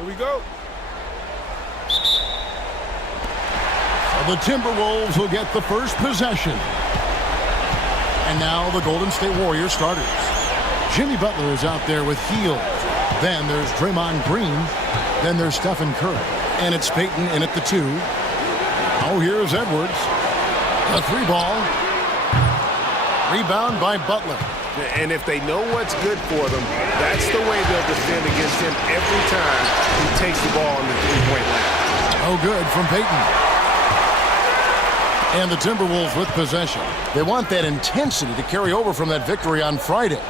Here we go. The Timberwolves will get the first possession. And now the Golden State Warriors starters. Jimmy Butler is out there with Hield. Then there's Draymond Green. Then there's Stephen Curry. And it's Payton in at the 2. Oh, here's Edwards. A 3-ball. Rebound by Butler. And if they know what's good for them, that's the way they'll defend against him every time he takes the ball in the three-point line. Oh, good from Payton. And the Timberwolves with possession. They want that intensity to carry over from that victory on Friday.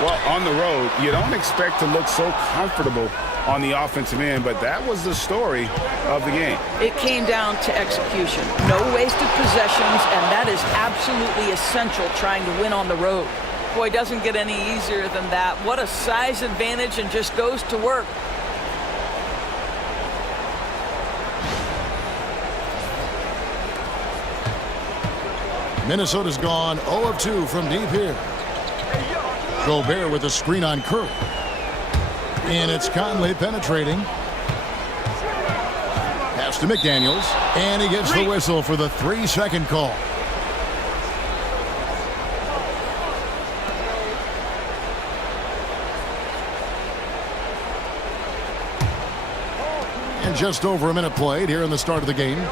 Well, on the road, you don't expect to look so comfortable on the offensive end, but that was the story of the game. It came down to execution. No wasted possessions, and that is absolutely essential trying to win on the road. Boy, it doesn't get any easier than that. What a size advantage, and just goes to work. Minnesota's gone 0 of 2 from deep here. Gobert with a screen on Curry. And it's Conley penetrating. Pass to McDaniels. And he gets the whistle for the 3-second call. And just over a minute played here in the start of the game.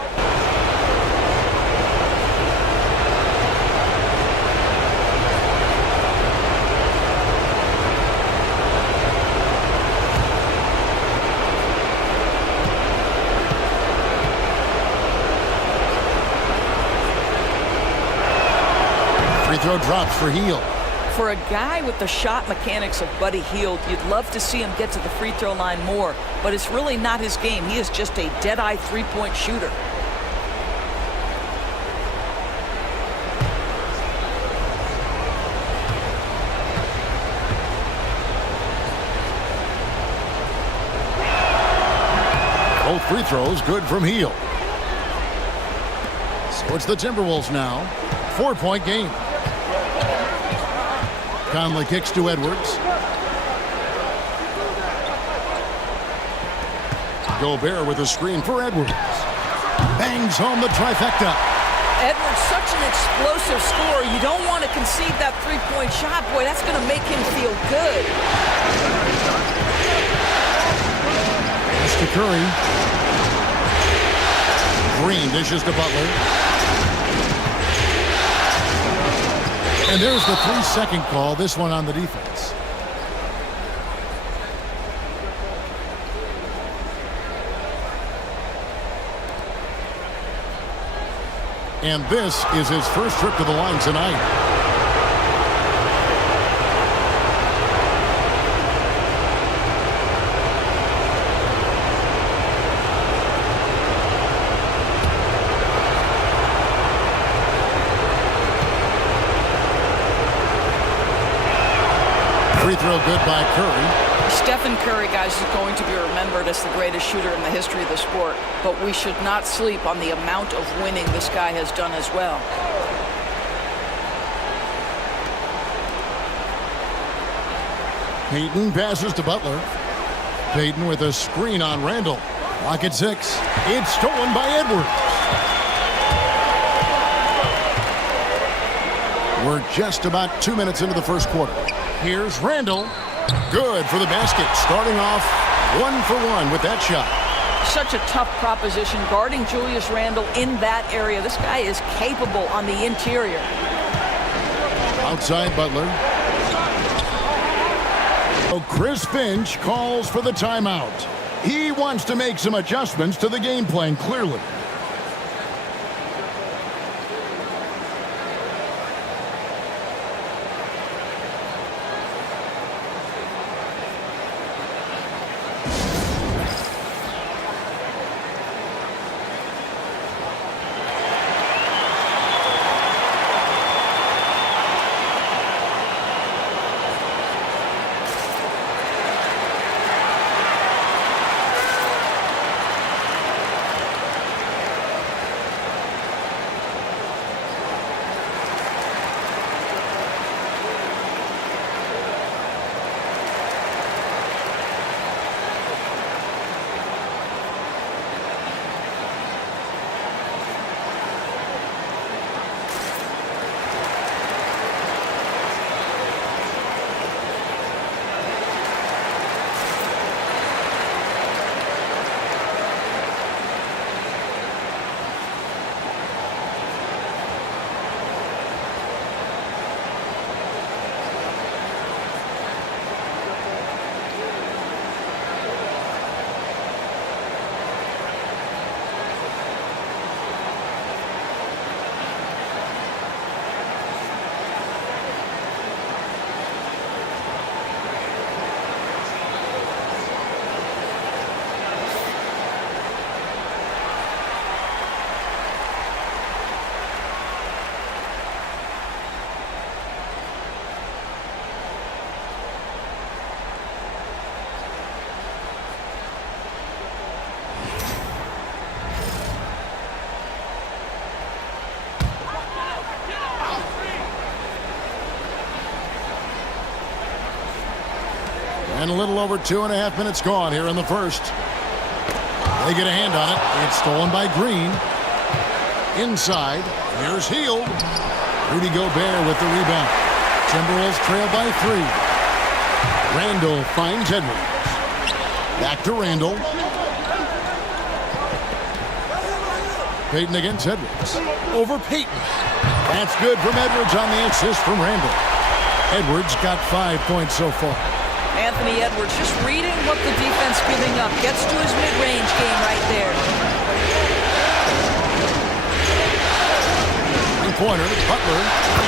Throw drops for Hield. For a guy with the shot mechanics of Buddy Hield, you'd love to see him get to the free throw line more, but it's really not his game. He is just a dead-eye three-point shooter. Both free throws good from Hield. So it's the Timberwolves now. 4-point game. Conley kicks to Edwards. Gobert with a screen for Edwards. Bangs home the trifecta. Edwards, such an explosive scorer. You don't want to concede that three-point shot. Boy, that's going to make him feel good. Pass to Curry. Green dishes to Butler. And there's the 3-second call, this one on the defense. And this is his first trip to the line tonight. Free throw good by Curry. Stephen Curry, guys, is going to be remembered as the greatest shooter in the history of the sport, but we should not sleep on the amount of winning this guy has done as well. Payton passes to Butler. Payton with a screen on Randall. Clock at 6. It's stolen by Edwards. We're just about 2 minutes into the first quarter. Here's Randall. Good for the basket. Starting off 1 for 1 with that shot. Such a tough proposition guarding Julius Randle in that area. This guy is capable on the interior. Outside Butler. So Chris Finch calls for the timeout. He wants to make some adjustments to the game plan, clearly. And a little over 2.5 minutes gone here in the first. They get a hand on it. It's stolen by Green. Inside. Here's Hield. Rudy Gobert with the rebound. Timberwolves trail by 3. Randall finds Edwards. Back to Randall. Payton against Edwards. Over Payton. That's good from Edwards on the assist from Randall. Edwards got 5 points so far. Anthony Edwards just reading what the defense giving up. Gets to his mid-range game right there. Three-pointer, Butler,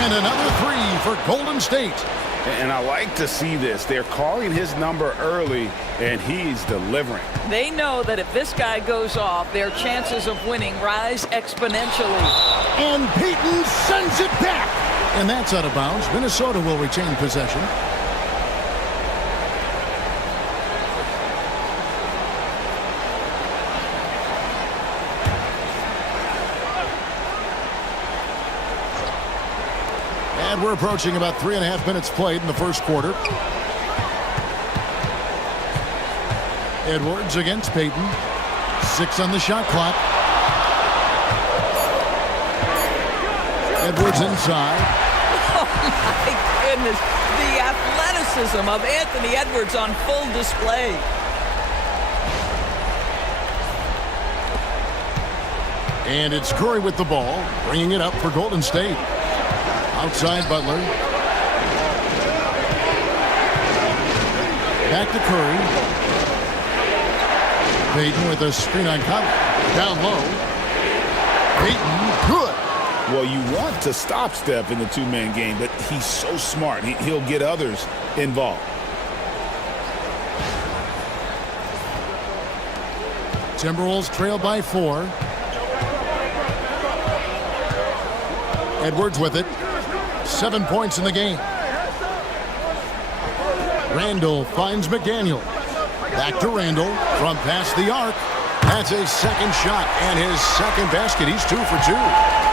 and another 3 for Golden State. And I like to see this. They're calling his number early, and he's delivering. They know that if this guy goes off, their chances of winning rise exponentially. And Payton sends it back. And that's out of bounds. Minnesota will retain possession. And we're approaching about 3.5 minutes played in the first quarter. Edwards against Payton. 6 on the shot clock. Edwards inside. Oh, my goodness. The athleticism of Anthony Edwards on full display. And it's Curry with the ball, bringing it up for Golden State. Outside Butler. Back to Curry. Payton with a screen on Conley. Down low. Payton, good. Well, you want to stop Steph in the two-man game, but he's so smart. He'll get others involved. Timberwolves trail by 4. Edwards with it. 7 points in the game. Randall finds McDaniel. Back to Randall from past the arc. That's his second shot and his second basket. He's 2 for 2.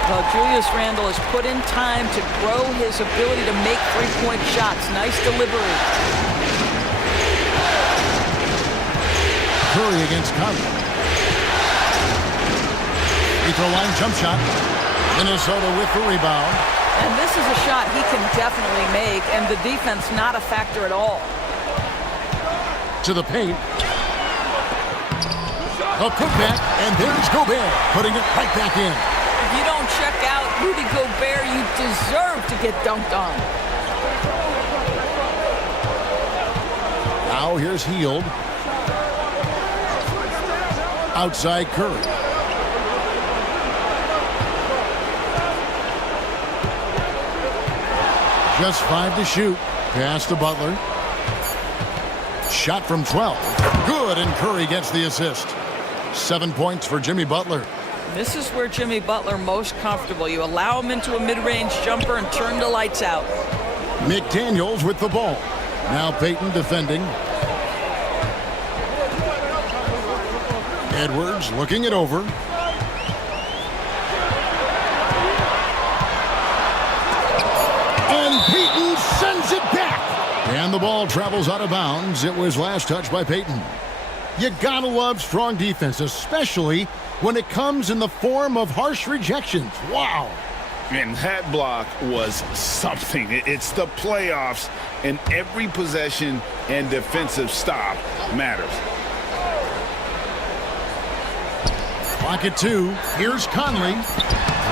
Well, Julius Randle has put in time to grow his ability to make three-point shots. Nice delivery. Curry against Conley. Free throw line jump shot. Minnesota with the rebound. And this is a shot he can definitely make, and the defense not a factor at all. To the paint. A putback, and there's Gobert putting it right back in. If you don't check out Rudy Gobert, you deserve to get dunked on. Now here's Hield. Outside Curry. Just 5 to shoot. Pass to Butler. Shot from 12. Good, and Curry gets the assist. 7 points for Jimmy Butler. This is where Jimmy Butler most comfortable. You allow him into a mid-range jumper and turn the lights out. McDaniels with the ball. Now Payton defending. Edwards looking it over. And Payton sends it back. And the ball travels out of bounds. It was last touched by Payton. You gotta love strong defense, especially when it comes in the form of harsh rejections. Wow. And that block was something. It's the playoffs, and every possession and defensive stop matters. Clock at 2. Here's Conley.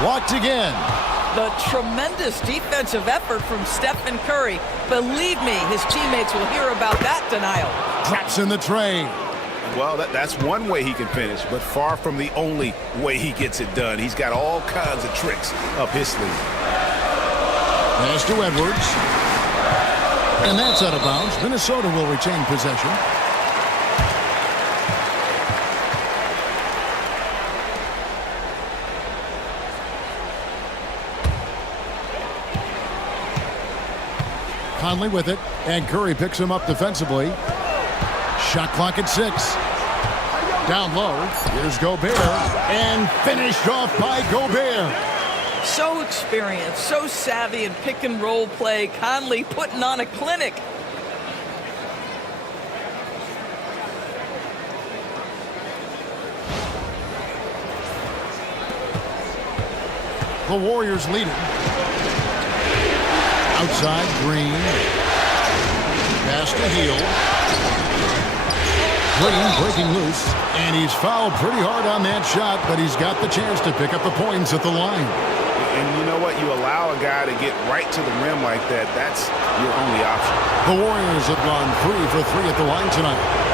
Blocked again. The tremendous defensive effort from Stephen Curry. Believe me, his teammates will hear about that denial. Drops in the tray. Well, that's one way he can finish, but far from the only way he gets it done. He's got all kinds of tricks up his sleeve. Pass to Edwards. And that's out of bounds. Minnesota will retain possession. Conley with it, and Curry picks him up defensively. Shot clock at 6. Down low, here's Gobert, and finished off by Gobert. So experienced, so savvy in pick and roll play. Conley putting on a clinic. The Warriors lead it. Outside, Green. Pass to Hield. Green breaking loose. And he's fouled pretty hard on that shot, but he's got the chance to pick up the points at the line. And you know what? You allow a guy to get right to the rim like that. That's your only option. The Warriors have gone 3 for 3 at the line tonight.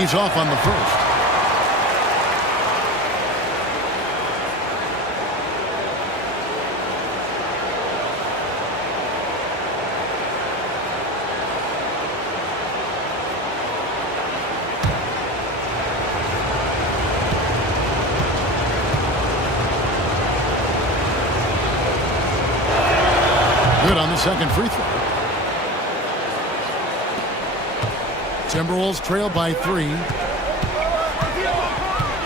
He's off on the first. Good on the second free throw. Timberwolves trail by 3.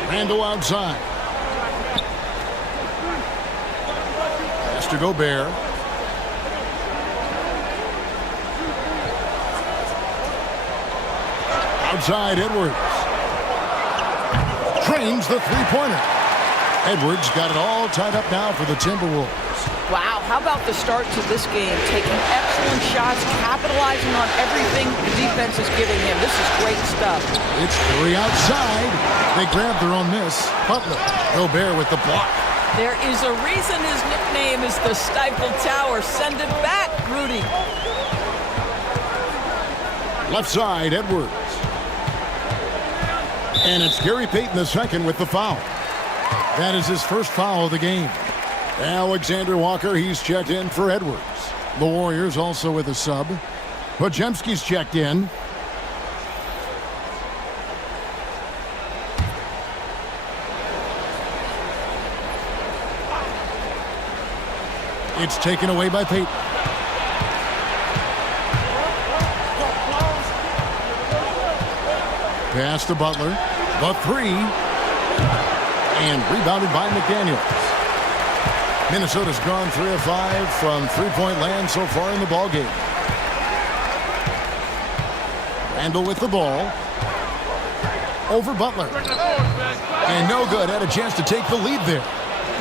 Randall outside. Pass to Gobert. Outside, Edwards. Trains the three-pointer. Edwards got it all tied up now for the Timberwolves. Wow, how about the start to this game? Taking excellent shots, capitalizing on everything the defense is giving him. This is great stuff. It's 3 outside. They grab their own miss. Butler. Gobert with the block. There is a reason his nickname is the Stifle Tower. Send it back, Rudy. Left side, Edwards. And it's Gary Payton II with the foul. That is his first foul of the game. Alexander Walker, he's checked in for Edwards. The Warriors also with a sub. Podziemski's checked in. It's taken away by Payton. Pass to Butler. The 3. And rebounded by McDaniels. Minnesota's gone 3 of 5 from three-point land so far in the ballgame. Randall with the ball. Over Butler. And no good. Had a chance to take the lead there.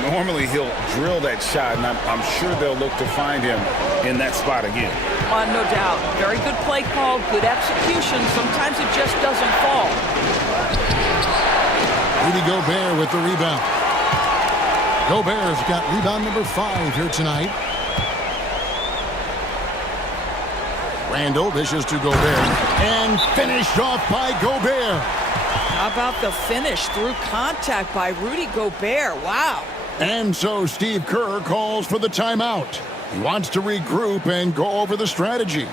Normally he'll drill that shot, and I'm sure they'll look to find him in that spot again. No doubt. Very good play call, good execution. Sometimes it just doesn't fall. Rudy Gobert with the rebound. Gobert's got rebound number 5 here tonight. Randall dishes to Gobert. And finished off by Gobert. How about the finish through contact by Rudy Gobert? Wow. And so Steve Kerr calls for the timeout. He wants to regroup and go over the strategy.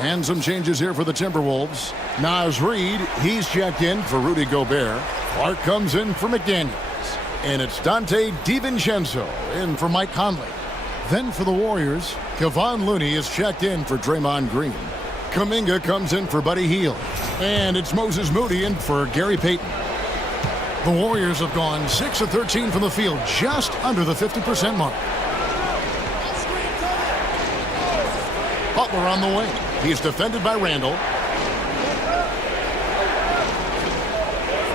And some changes here for the Timberwolves. Naz Reid, he's checked in for Rudy Gobert. Clark comes in for McDaniels. And it's Dante DiVincenzo in for Mike Conley. Then for the Warriors, Kevon Looney is checked in for Draymond Green. Kuminga comes in for Buddy Hield. And it's Moses Moody in for Gary Payton. The Warriors have gone 6 of 13 from the field, just under the 50% mark. Butler on the wing. He's defended by Randall.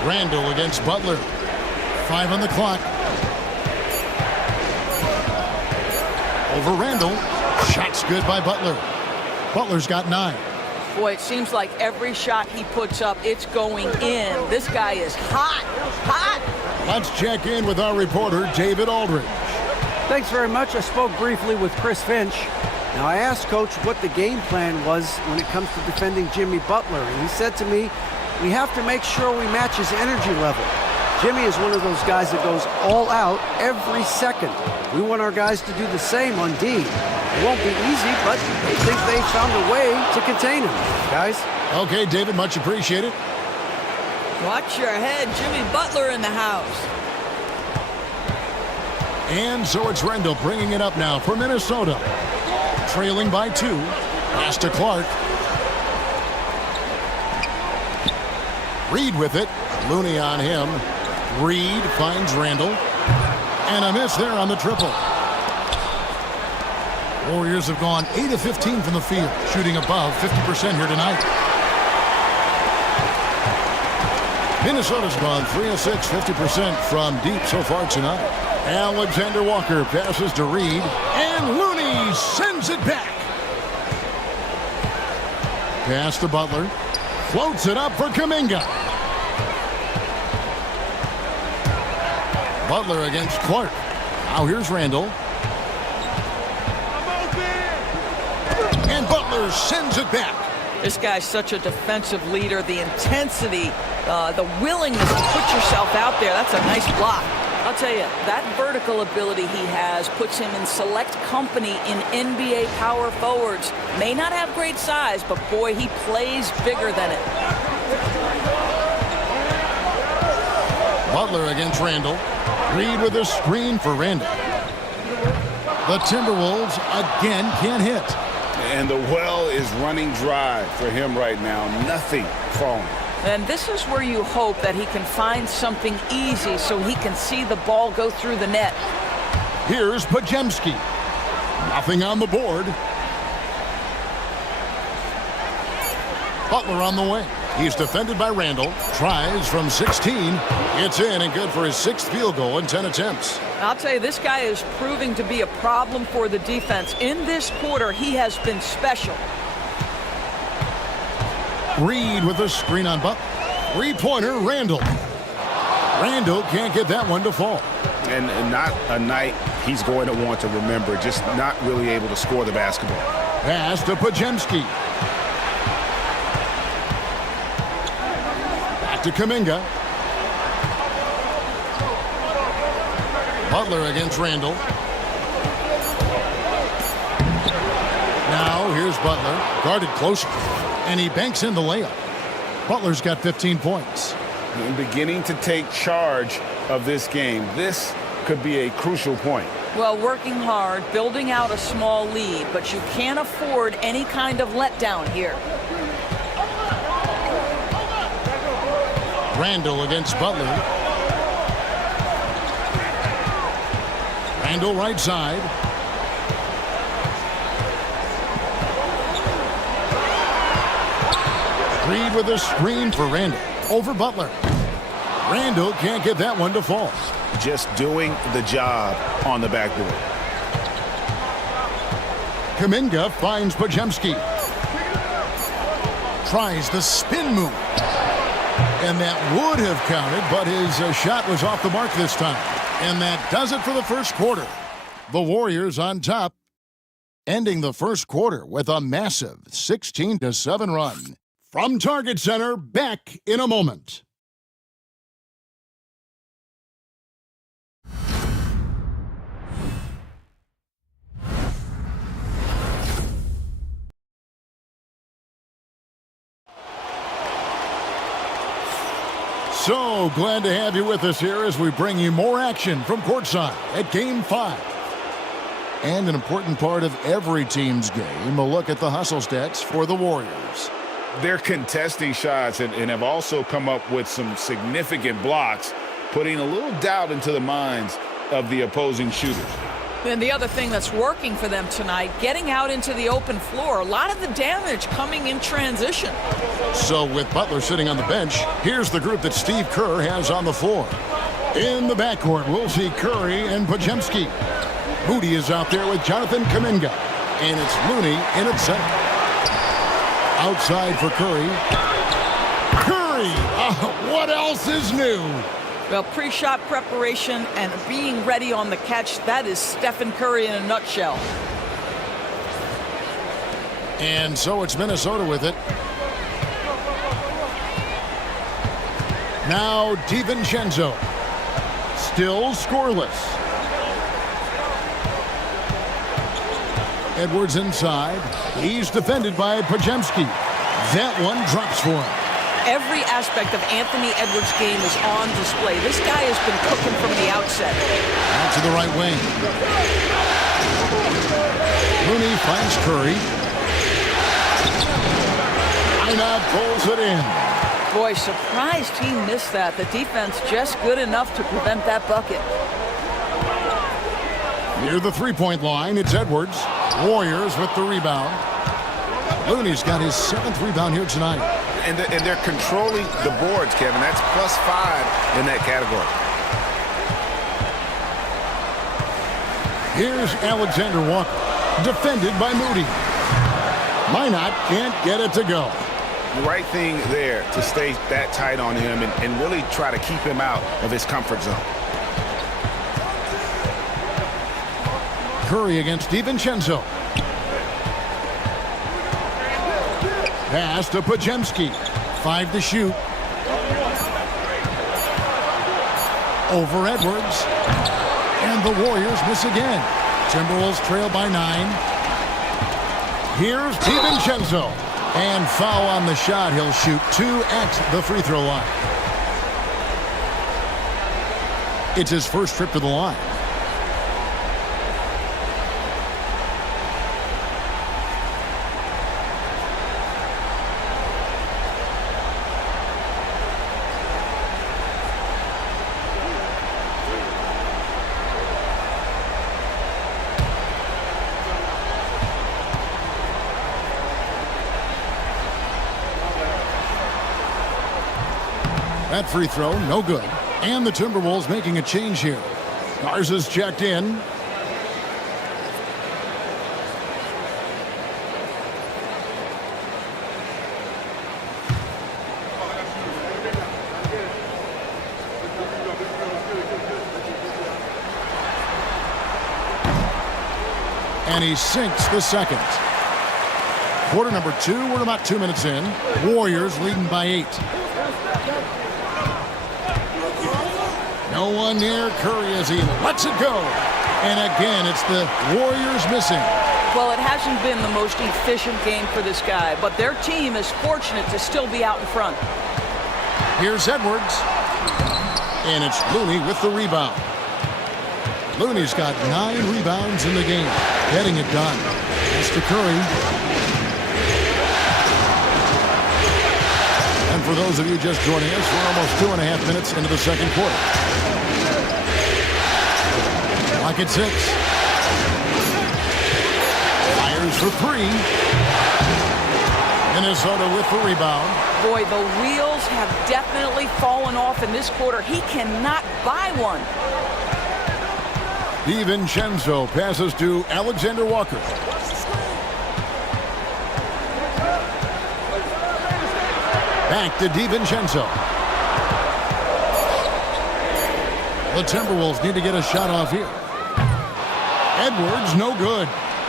Randall against Butler. 5 on the clock. Over Randall. Shot's good by Butler. Butler's got 9. Boy, it seems like every shot he puts up, it's going in. This guy is hot, hot. Let's check in with our reporter, David Aldridge. Thanks very much. I spoke briefly with Chris Finch. Now, I asked Coach what the game plan was when it comes to defending Jimmy Butler, and he said to me, we have to make sure we match his energy level. Jimmy is one of those guys that goes all out every second. We want our guys to do the same on D. It won't be easy, but they think they found a way to contain him, guys. Okay, David, much appreciated. Watch your head, Jimmy Butler in the house. And so it's Randall bringing it up now for Minnesota. Trailing by 2. Pass to Clark. Reed with it. Looney on him. Reed finds Randall. And a miss there on the triple. Warriors have gone 8 of 15 from the field, shooting above 50% here tonight. Minnesota's gone 3 of 6, 50% from deep so far tonight. Alexander Walker passes to Reed, and Looney sends it back. Pass to Butler. Floats it up for Kuminga. Butler against Clark. Now here's Randall. And Butler sends it back. This guy's such a defensive leader. The intensity, the willingness to put yourself out there. That's a nice block. I'll tell you, that vertical ability he has puts him in select company in NBA power forwards. May not have great size, but boy, he plays bigger than it. Butler against Randall. Reed with a screen for Randall. The Timberwolves again can't hit. And the well is running dry for him right now. Nothing falling. And this is where you hope that he can find something easy so he can see the ball go through the net. Here's Podziemski. Nothing on the board. Butler on the wing. He's defended by Randall. Tries from 16. It's in and good for his 6th field goal in 10 attempts. I'll tell you, this guy is proving to be a problem for the defense. In this quarter, he has been special. Reed with a screen on Butler. 3-pointer, Randall. Randall can't get that one to fall. And not a night he's going to want to remember, just not really able to score the basketball. Pass to Podziemski. Back to Kuminga. Butler against Randall. Now here's Butler. Guarded closer. And he banks in the layup. Butler's got 15 points. And beginning to take charge of this game. This could be a crucial point. Well, working hard, building out a small lead, but you can't afford any kind of letdown here. Randall against Butler. Randall right side. Reed with a screen for Randall. Over Butler. Randall can't get that one to fall. Just doing the job on the backboard. Kuminga finds Podziemski. Tries the spin move. And that would have counted, but his shot was off the mark this time. And that does it for the first quarter. The Warriors on top, ending the first quarter with a massive 16-7 run. From Target Center, back in a moment. So glad to have you with us here as we bring you more action from courtside at Game 5. And an important part of every team's game, a look at the hustle stats for the Warriors. They're contesting shots and have also come up with some significant blocks, putting a little doubt into the minds of the opposing shooters. And the other thing that's working for them tonight, getting out into the open floor. A lot of the damage coming in transition. So with Butler sitting on the bench, here's the group that Steve Kerr has on the floor. In the backcourt, we'll see Curry and Podziemski. Moody is out there with Jonathan Kuminga. And it's Looney in at center. Outside for Curry. Curry! What else is new? Well, pre-shot preparation and being ready on the catch, that is Stephen Curry in a nutshell. And so it's Minnesota with it. Now DiVincenzo. Still scoreless. Edwards inside. He's defended by Podziemski. That one drops for him. Every aspect of Anthony Edwards' game is on display. This guy has been cooking from the outset. Out to the right wing. Looney finds Curry. Ina pulls it in. Boy, surprised he missed that. The defense just good enough to prevent that bucket. Near the three-point line, it's Edwards. Warriors with the rebound. Looney's got his 7th rebound here tonight. And they're controlling the boards, Kevin. That's +5 in that category. Here's Alexander Walker, defended by Moody. Minot can't get it to go. The right thing there to stay that tight on him and really try to keep him out of his comfort zone. Curry against DiVincenzo. Pass to Podziemski. 5 to shoot. Over Edwards. And the Warriors miss again. Timberwolves trail by 9. Here's DiVincenzo. And foul on the shot. He'll shoot 2 at the free throw line. It's his first trip to the line. That free throw, no good. And the Timberwolves making a change here. Garza's checked in. And he sinks the second. Quarter number 2, we're about 2 minutes in. Warriors leading by 8. No one near Curry as he lets it go. And again, it's the Warriors missing. Well, it hasn't been the most efficient game for this guy, but their team is fortunate to still be out in front. Here's Edwards. And it's Looney with the rebound. Looney's got 9 rebounds in the game. Getting it done. That's to Curry. And for those of you just joining us, we're almost 2.5 minutes into the second quarter. Clock at 6. Fires for 3. Minnesota with the rebound. Boy, the wheels have definitely fallen off in this quarter. He cannot buy one. DiVincenzo passes to Alexander Walker. Back to DiVincenzo. The Timberwolves need to get a shot off here. Edwards, no good.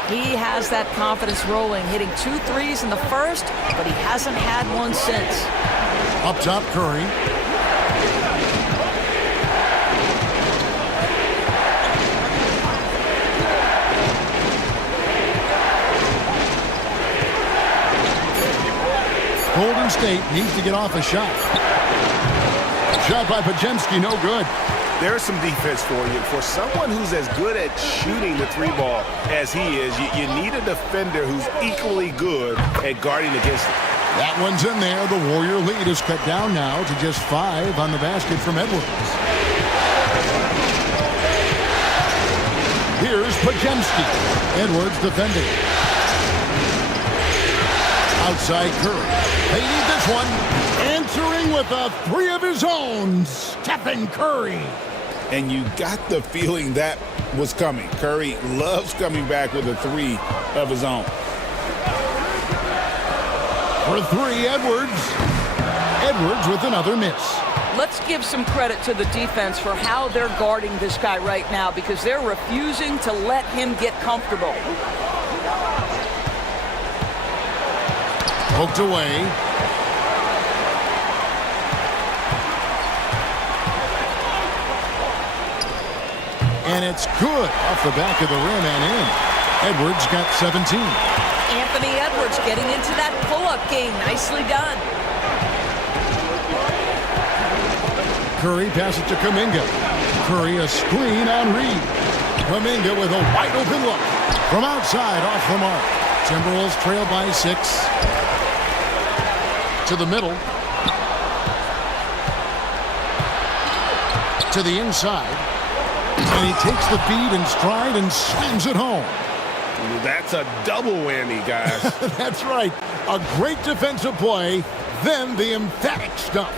He has that confidence rolling, hitting 2 threes in the first, but he hasn't had one since. Up top, Curry. Golden State needs to get off a shot. Shot by Podziemski, no good. There's some defense for you. For someone who's as good at shooting the three ball as he is, you need a defender who's equally good at guarding against it. That one's in there. The Warrior lead is cut down now to just 5 on the basket from Edwards. Here's Pajemski. Edwards defending. Outside Curry. They need this one. Answering with a 3 of his own. Stephen Curry. And you got the feeling that was coming. Curry loves coming back with a 3 of his own. For 3, Edwards. Edwards with another miss. Let's give some credit to the defense for how they're guarding this guy right now because they're refusing to let him get comfortable. Poked away. And it's good off the back of the rim and in. Edwards got 17. Anthony Edwards getting into that pull-up game. Nicely done. Curry passes to Kuminga. Curry a screen on Reed. Kuminga with a wide open look. From outside off the mark. Timberwolves trail by 6. To the middle. To the inside. And he takes the feed in stride and slams it home. That's a double whammy, guys. That's right. A great defensive play, then the emphatic stuff.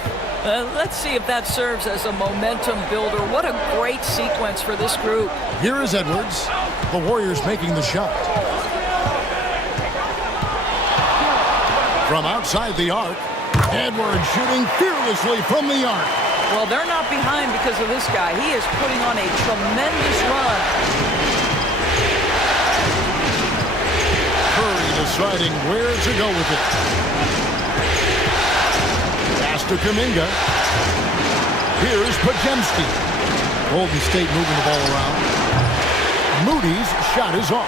Let's see if that serves as a momentum builder. What a great sequence for this group. Here is Edwards. The Warriors making the shot. From outside the arc, Edwards shooting fearlessly from the arc. Well, they're not behind because of this guy. He is putting on a tremendous run. Curry deciding where to go with it. Pass to Kuminga. Here's Pajemski. Golden State moving the ball around. Moody's shot is off.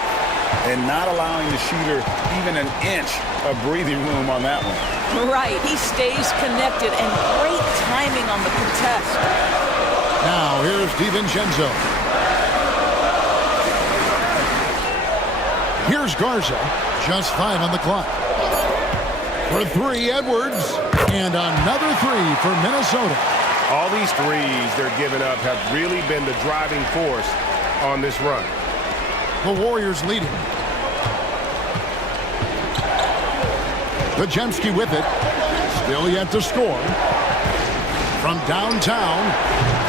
And not allowing the shooter even an inch of breathing room on that one. Right, he stays connected and great timing on the contest. Now here's DiVincenzo. Here's Garza, just 5 on the clock. For 3, Edwards, and another 3 for Minnesota. All these threes they're giving up have really been the driving force on this run. The Warriors leading. Pajemski with it. Still yet to score. From downtown,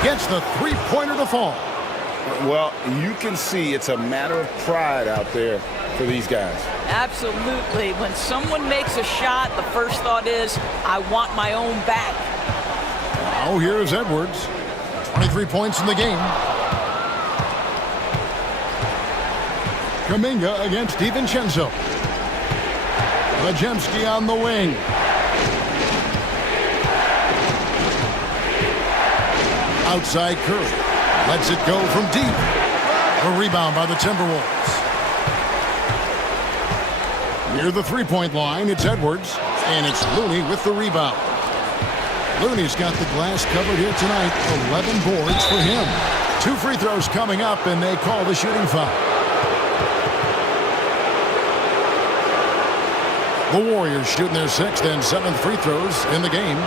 gets the three-pointer to fall. Well, you can see it's a matter of pride out there for these guys. Absolutely. When someone makes a shot, the first thought is, I want my own back. Now here's Edwards. 23 points in the game. Kuminga against DiVincenzo. Pajemski on the wing. Outside Curry. Lets it go from deep. A rebound by the Timberwolves. Near the three-point line, it's Edwards. And it's Looney with the rebound. Looney's got the glass covered here tonight. 11 boards for him. 2 free throws coming up, and they call the shooting foul. The Warriors shooting their 6th and 7th free throws in the game.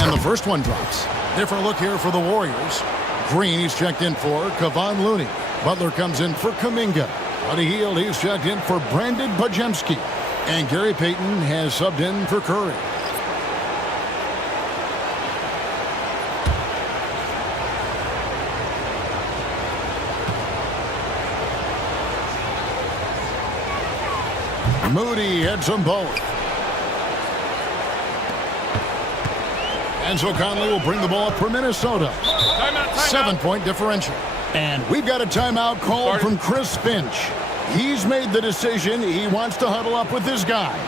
And the first one drops. Different look here for the Warriors. Green, he's checked in for Kevon Looney. Butler comes in for Kuminga. Buddy Hield, he's checked in for Brandon Pajemski. And Gary Payton has subbed in for Curry. Moody heads them both. Enzo Conley will bring the ball up for Minnesota. Timeout. 7-point differential. And we've got a timeout called from Chris Finch. He's made the decision. He wants to huddle up with his guys.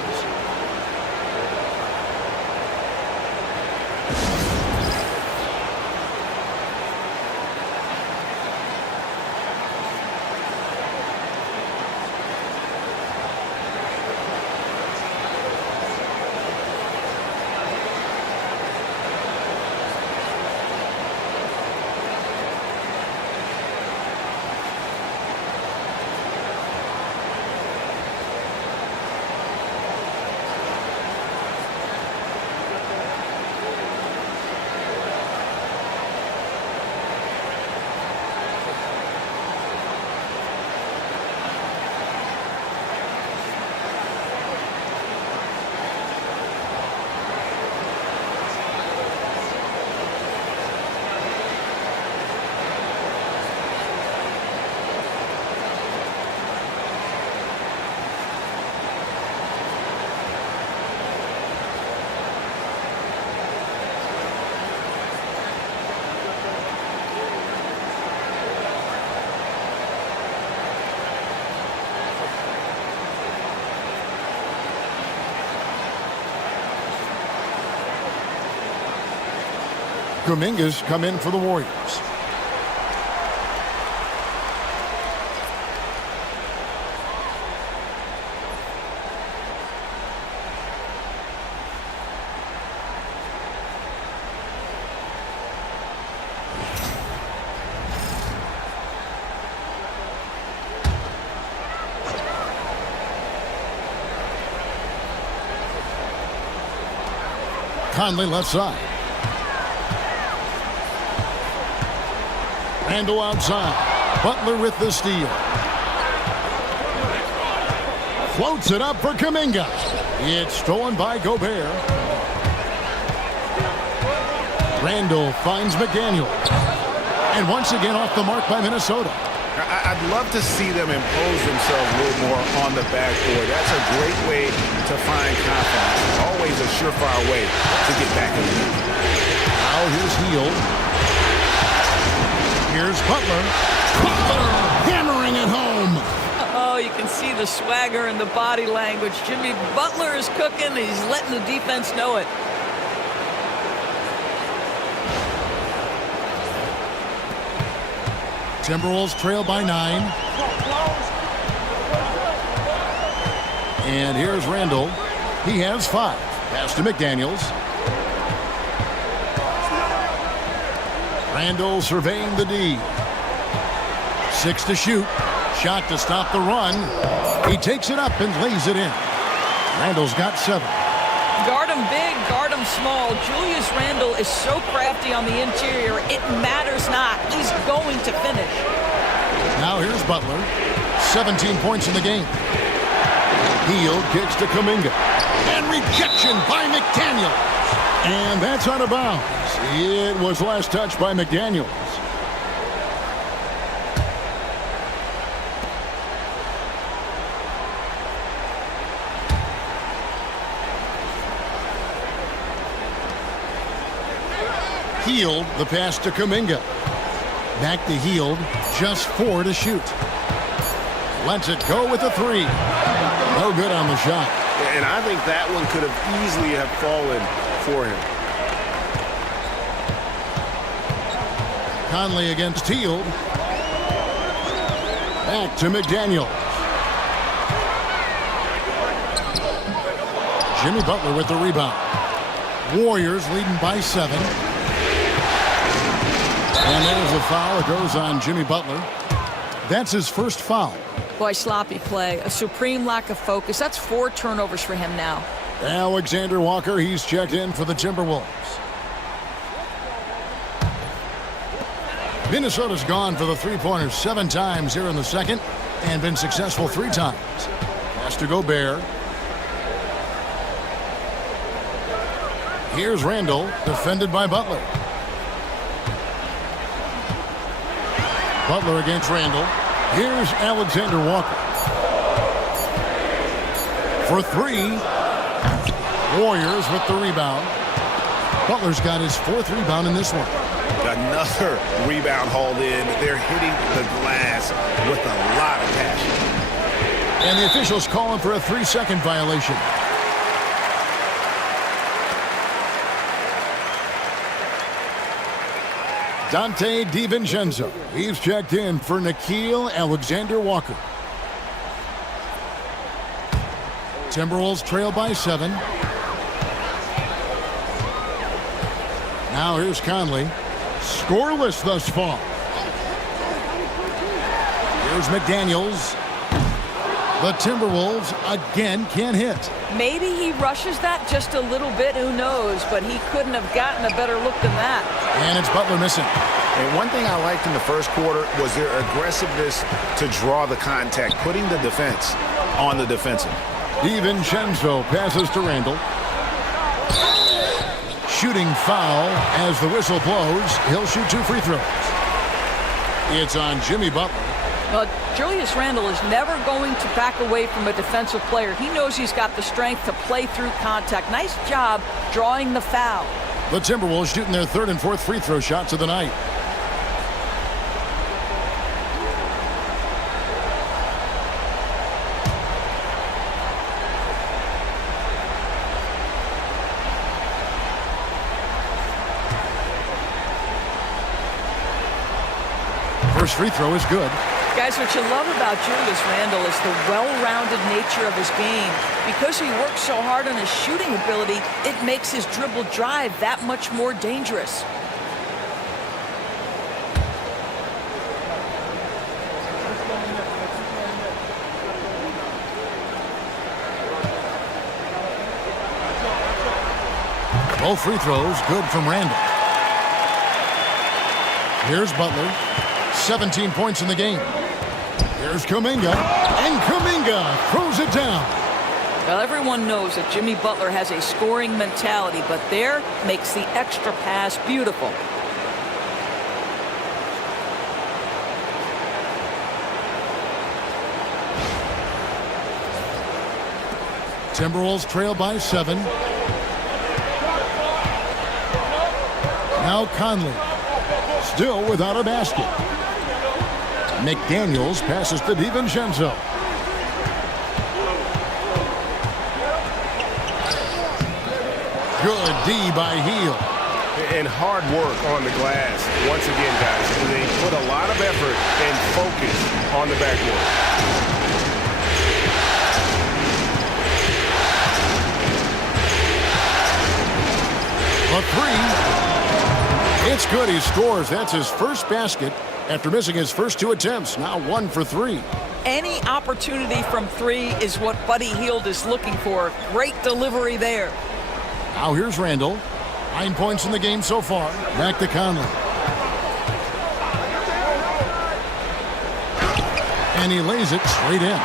Kuminga's come in for the Warriors. Conley left side. Randle outside. Butler with the steal. Floats it up for Kuminga. It's stolen by Gobert. Randle finds McDaniel. And once again off the mark by Minnesota. I'd love to see them impose themselves a little more on the backboard. That's a great way to find confidence. It's always a surefire way to get back in the game. Now here's Hield. Here's Butler. Butler hammering it home. Oh, you can see the swagger and the body language. Jimmy Butler is cooking. He's letting the defense know it. Timberwolves trail by 9. And here's Randle. He has 5. Pass to McDaniels. Randle surveying the D. 6 to shoot. Shot to stop the run. He takes it up and lays it in. Randle's got 7. Guard him big, guard him small. Julius Randle is so crafty on the interior, it matters not. He's going to finish. Now here's Butler. 17 points in the game. Hield kicks to Kuminga. And rejection by McDaniel. And that's out of bounds. It was last touched by McDaniels. Hield, the pass to Kuminga. Back to Hield, just 4 to shoot. Lets it go with a 3. No good on the shot. And I think that one could have easily have fallen for him. Conley against Hield. Back to McDaniel. Jimmy Butler with the rebound. Warriors leading by 7. And there's a foul. It goes on Jimmy Butler. That's his first foul. Boy, sloppy play. A supreme lack of focus. That's 4 turnovers for him now. Alexander Walker, he's checked in for the Timberwolves. Minnesota's gone for the three-pointers 7 times here in the second and been successful 3 times. Has to Gobert. Here's Randle, defended by Butler. Butler against Randle. Here's Alexander Walker. For 3. Warriors with the rebound. Butler's got his 4th rebound in this one. Another rebound hauled in. They're hitting the glass with a lot of passion. And the officials calling for a 3-second violation. Dante DiVincenzo. He's checked in for Nickeil Alexander-Walker. Timberwolves trail by 7. Now here's Conley. Scoreless thus far. Here's McDaniels. The Timberwolves again can't hit. Maybe he rushes that just a little bit, who knows, but he couldn't have gotten a better look than that. And it's Butler missing. And one thing I liked in the first quarter was their aggressiveness to draw the contact, putting the defense on the defensive. DiVincenzo passes to Randall. Shooting foul as the whistle blows. He'll shoot 2 free throws. It's on Jimmy Butler. Well, Julius Randle is never going to back away from a defensive player. He knows he's got the strength to play through contact. Nice job drawing the foul. The Timberwolves shooting their 3rd and 4th free throw shots of the night. First free throw is good. Guys, what you love about Julius Randle is the well-rounded nature of his game. Because he works so hard on his shooting ability, it makes his dribble drive that much more dangerous. Both free throws good from Randle. Here's Butler. 17 points in the game. Here's Kuminga. And Kuminga throws it down. Well, everyone knows that Jimmy Butler has a scoring mentality, but there makes the extra pass beautiful. Timberwolves trail by 7. Now Conley. Still without a basket. McDaniels passes to DiVincenzo. Good D by Hield. And hard work on the glass. Once again, guys, they put a lot of effort and focus on the backboard. A 3. It's good. He scores. That's his first basket after missing his first 2 attempts. Now 1 for 3. Any opportunity from 3 is what Buddy Hield is looking for. Great delivery there. Now here's Randall. 9 points in the game so far. Back to Conley. And he lays it straight in.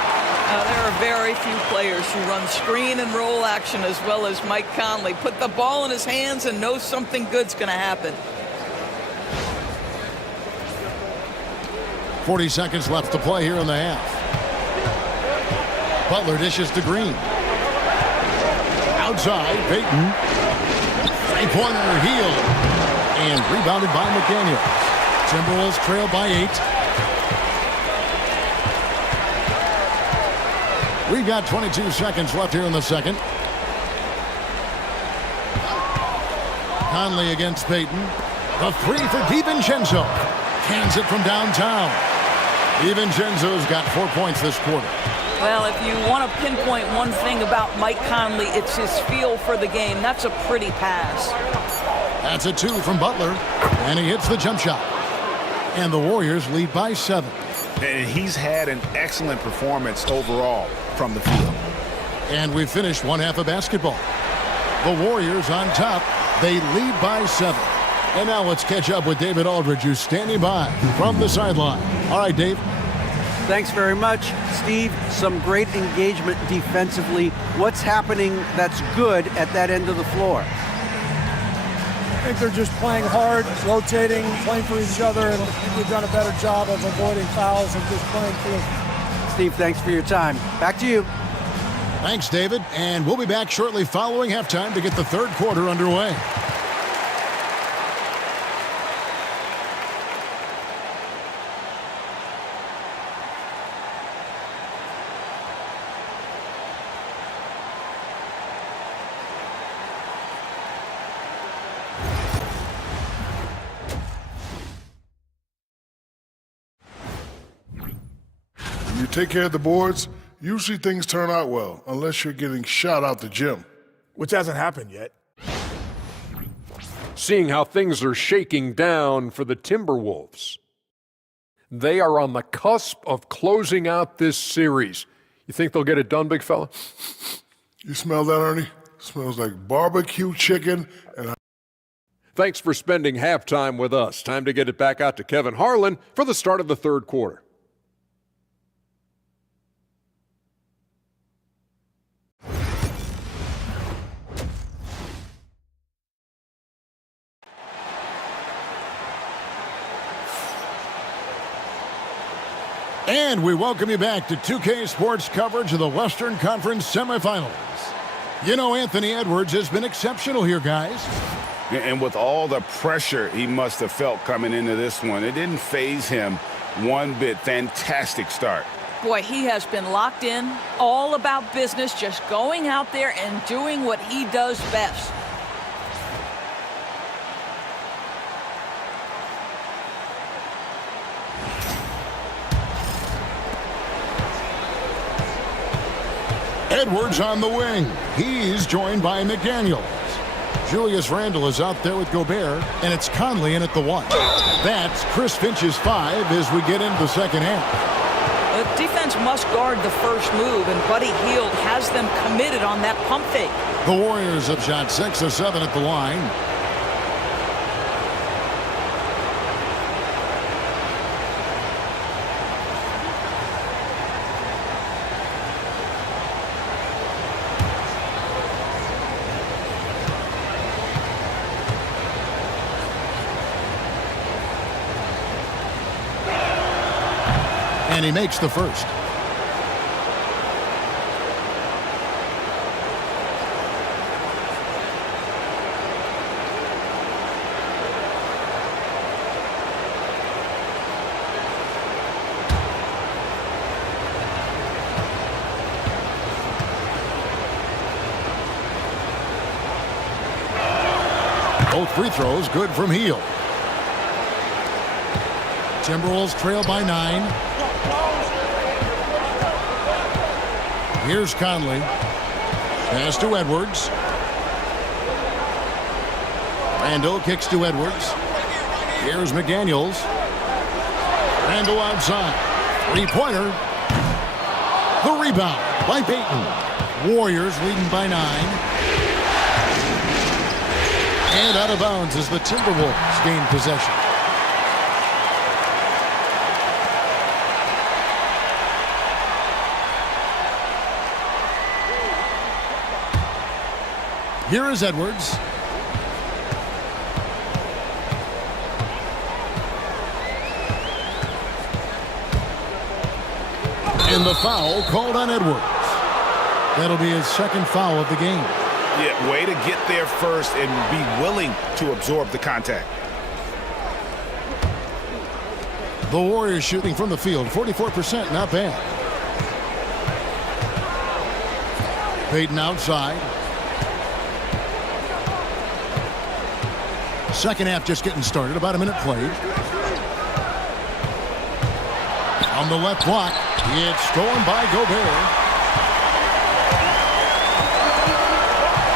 There are very few players who run screen and roll action as well as Mike Conley. Put the ball in his hands and knows something good's going to happen. 40 seconds left to play here in the half. Butler dishes to Green. Outside, Payton. Three-pointer, Hield. And rebounded by McDaniels. Timberwolves trail by 8. We've got 22 seconds left here in the second. Conley against Payton. The 3 for DiVincenzo. Cans it from downtown. DiVincenzo's got 4 points this quarter. Well, if you want to pinpoint one thing about Mike Conley, it's his feel for the game. That's a pretty pass. That's a 2 from Butler. And he hits the jump shot. And the Warriors lead by 7. And he's had an excellent performance overall from the field. And we've finished one half of basketball. The Warriors on top. They lead by 7. And now let's catch up with David Aldridge, who's standing by from the sideline. All right, Dave. Thanks very much, Steve. Some great engagement defensively. What's happening that's good at that end of the floor? I think they're just playing hard, rotating, playing for each other, and I think we've done a better job of avoiding fouls and just playing through. Steve, thanks for your time. Back to you. Thanks, David. And we'll be back shortly following halftime to get the third quarter underway. take care of the boards, usually things turn out well, unless you're getting shot out the gym. Which hasn't happened yet. Seeing how things are shaking down for the Timberwolves. They are on the cusp of closing out this series. You think they'll get it done, big fella? You smell that, Ernie? Smells like barbecue chicken and Thanks for spending halftime with us. Time to get it back out to Kevin Harlan for the start of the third quarter. And we welcome you back to 2K Sports coverage of the Western Conference semifinals. You know, Anthony Edwards has been exceptional here, guys. And with all the pressure he must have felt coming into this one, it didn't faze him one bit. Fantastic start. Boy, he has been locked in, all about business, just going out there and doing what he does best. Edwards on the wing. He's joined by McDaniels. Julius Randle is out there with Gobert, and it's Conley in at the 1. That's Chris Finch's 5 as we get into the second half. The defense must guard the first move, and Buddy Hield has them committed on that pump fake. The Warriors have shot 6 of 7 at the line. And he makes the first. Both free throws good from Hield. Timberwolves trail by 9. Here's Conley. Pass to Edwards. Randle kicks to Edwards. Here's McDaniels. Randle outside. Three-pointer. The rebound by Payton. Warriors leading by 9. And out of bounds as the Timberwolves gain possession. Here is Edwards. And the foul called on Edwards. That'll be his second foul of the game. Yeah, way to get there first and be willing to absorb the contact. The Warriors shooting from the field, 44%, not bad. Payton outside. Second half just getting started, about a minute played. On the left block, it's stolen by Gobert.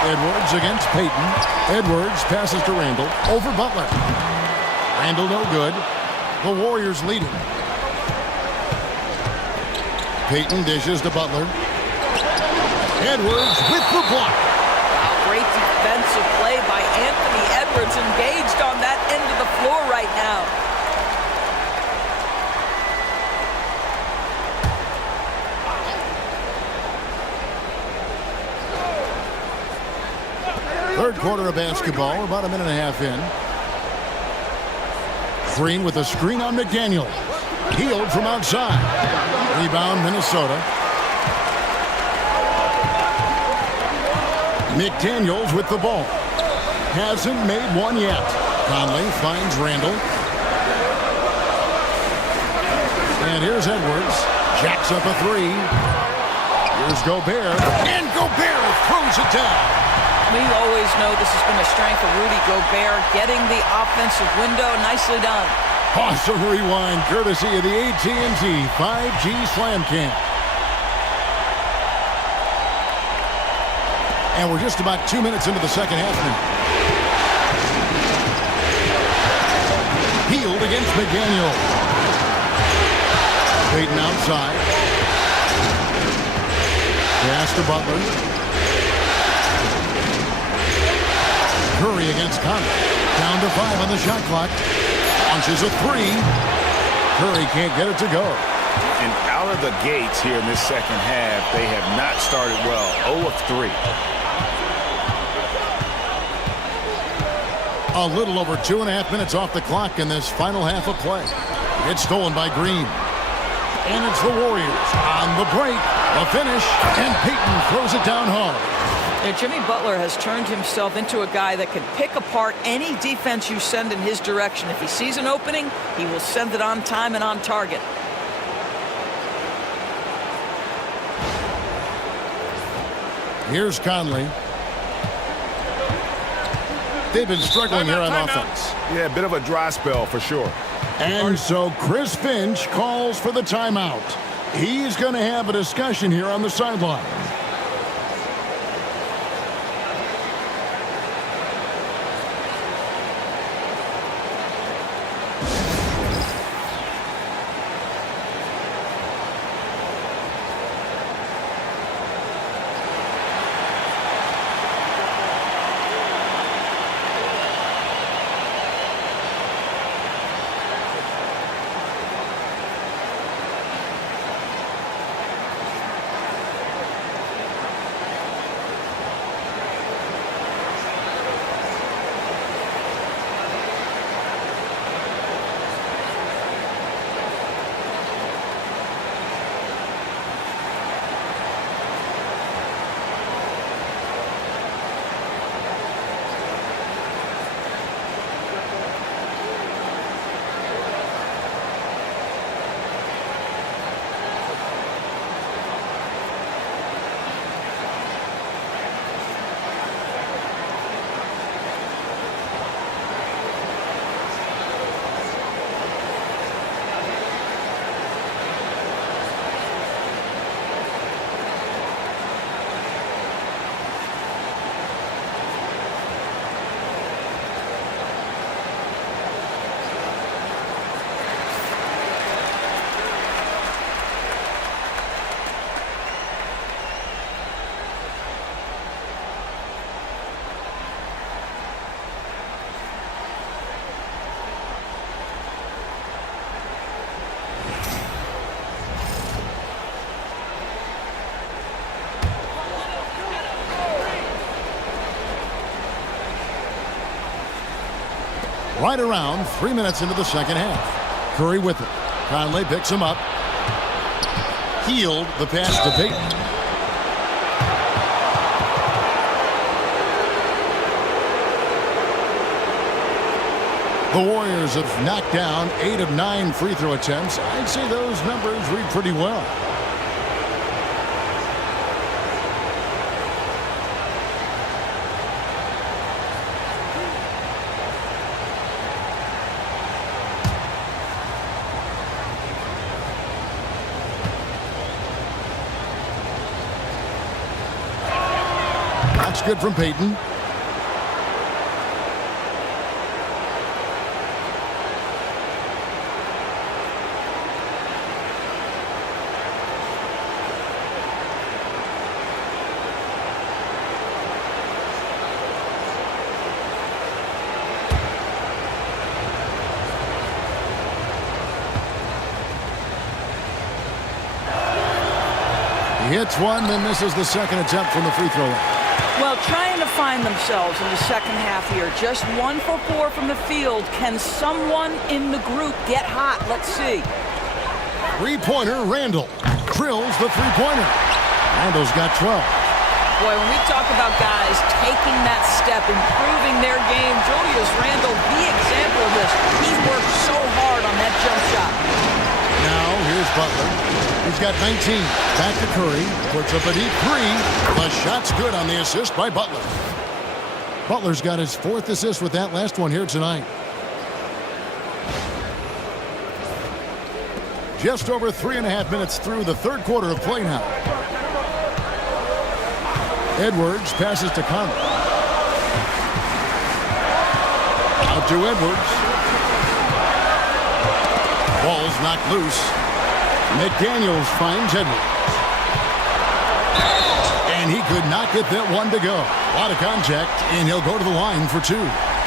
Edwards against Payton. Edwards passes to Randle. Over Butler. Randle no good. The Warriors leading. Payton dishes to Butler. Edwards with the block. Great defensive play by Anthony Edwards, engaged on that end of the floor right now. Third quarter of basketball. We're about a minute and a half in. Green with a screen on McDaniels. Hield from outside. Rebound Minnesota. McDaniels with the ball. Hasn't made one yet. Conley finds Randle. And here's Edwards. Jacks up a 3. Here's Gobert. And Gobert throws it down. We always know this has been a strength of Rudy Gobert, getting the offensive window. Nicely done. Awesome rewind, courtesy of the AT&T 5G Slam Cam. And we're just about 2 minutes into the second half now. Healed against McDaniel. Payton outside. Pass to Butler. Curry against Conley. Down to 5 on the shot clock. Launches a 3. Curry can't get it to go. And out of the gates here in this second half, they have not started well. 0 of 3. A little over 2.5 minutes off the clock in this final half of play. It's stolen by Green. And it's the Warriors on the break. The finish. And Payton throws it down hard. Now, Jimmy Butler has turned himself into a guy that can pick apart any defense you send in his direction. If he sees an opening, he will send it on time and on target. Here's Conley. They've been struggling here on offense. Yeah, a bit of a dry spell for sure. And so Chris Finch calls for the timeout. He's going to have a discussion here on the sideline. Right around 3 minutes into the second half. Curry with it. Conley picks him up. Healed the pass to Payton. The Warriors have knocked down 8 of 9 free throw attempts. I'd say those numbers read pretty well. That's good from Payton. He hits one, then misses the second attempt from the free throw line. Well, trying to find themselves in the second half here. Just 1 for 4 from the field. Can someone in the group get hot? Let's see. Three-pointer, Randall. Drills the three-pointer. Randall's got 12. Boy, when we talk about guys taking that step, improving their game, Julius Randle, the example of this. He worked so hard on that jump shot. Now, here's Butler. He's got 19. Back to Curry. Puts up a deep 3. The shot's good on the assist by Butler. Butler's got his 4th assist with that last one here tonight. Just over 3.5 minutes through the third quarter of play now. Edwards passes to Conley. Out to Edwards. Ball's knocked loose. McDaniels finds Edwards. And he could not get that one to go. A lot of contact, and he'll go to the line for two.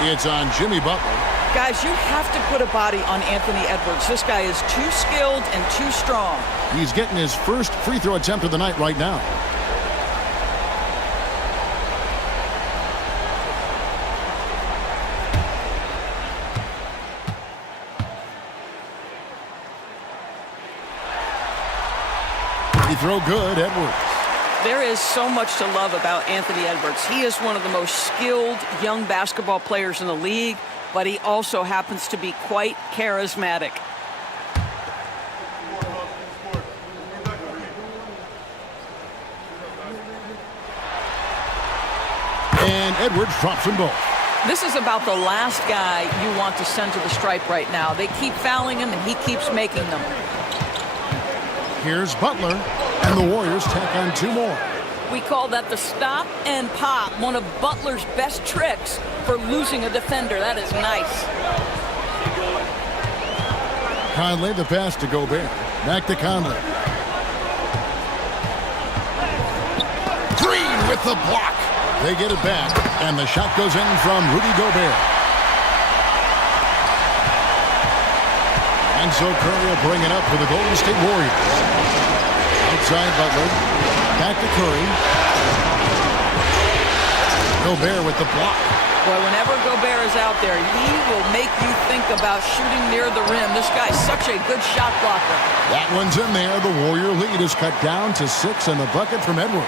It's on Jimmy Butler. Guys, you have to put a body on Anthony Edwards. This guy is too skilled and too strong. He's getting his first free throw attempt of the night right now. Free throw good, Edwards. There is so much to love about Anthony Edwards. He is one of the most skilled young basketball players in the league, but he also happens to be quite charismatic. And Edwards drops them both. This is about the last guy you want to send to the stripe right now. They keep fouling him, and he keeps making them. Here's Butler, and the Warriors tack on two more. We call that the stop and pop, one of Butler's best tricks for losing a defender. That is nice. Conley, the pass to Gobert. Back to Conley. Green with the block. They get it back, and the shot goes in from Rudy Gobert. And so Curry will bring it up for the Golden State Warriors. Outside Butler. Back to Curry. Gobert with the block. Boy, whenever Gobert is out there, he will make you think about shooting near the rim. This guy's such a good shot blocker. That one's in there. The Warrior lead is cut down to 6, and the bucket from Edwards.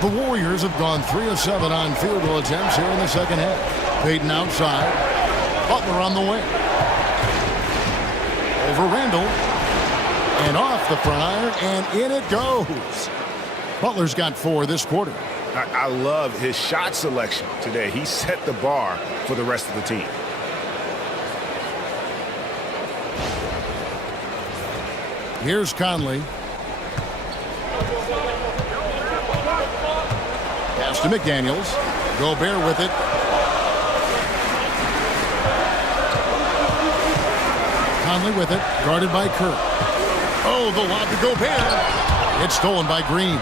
The Warriors have gone 3 of 7 on field goal attempts here in the second half. Payton outside. Butler on the wing. Over Randall. And off the front iron, and in it goes. Butler's got 4 this quarter. I love his shot selection today. He set the bar for the rest of the team. Here's Conley. Pass to McDaniels. Gobert with it. Conley with it. Guarded by Kerr. Oh, the lob to Gobert. It's stolen by Green.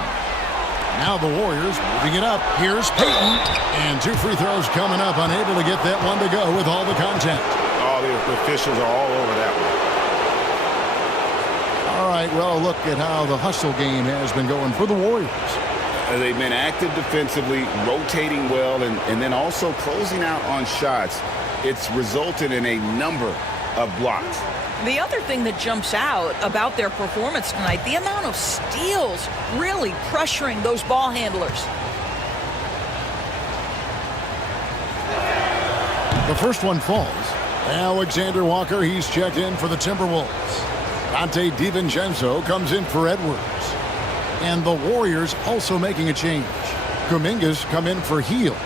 Now the Warriors moving it up. Here's Payton. And 2 free throws coming up. Unable to get that one to go with all the contact. Oh, the officials are all over that one. All right, well, look at how the hustle game has been going for the Warriors. They've been active defensively, rotating well, and then also closing out on shots. It's resulted in a number of blocks. The other thing that jumps out about their performance tonight, the amount of steals really pressuring those ball handlers. The first one falls. Alexander Walker, he's checked in for the Timberwolves. Dante DiVincenzo comes in for Edwards. And the Warriors also making a change. Kuminga's come in for Hield.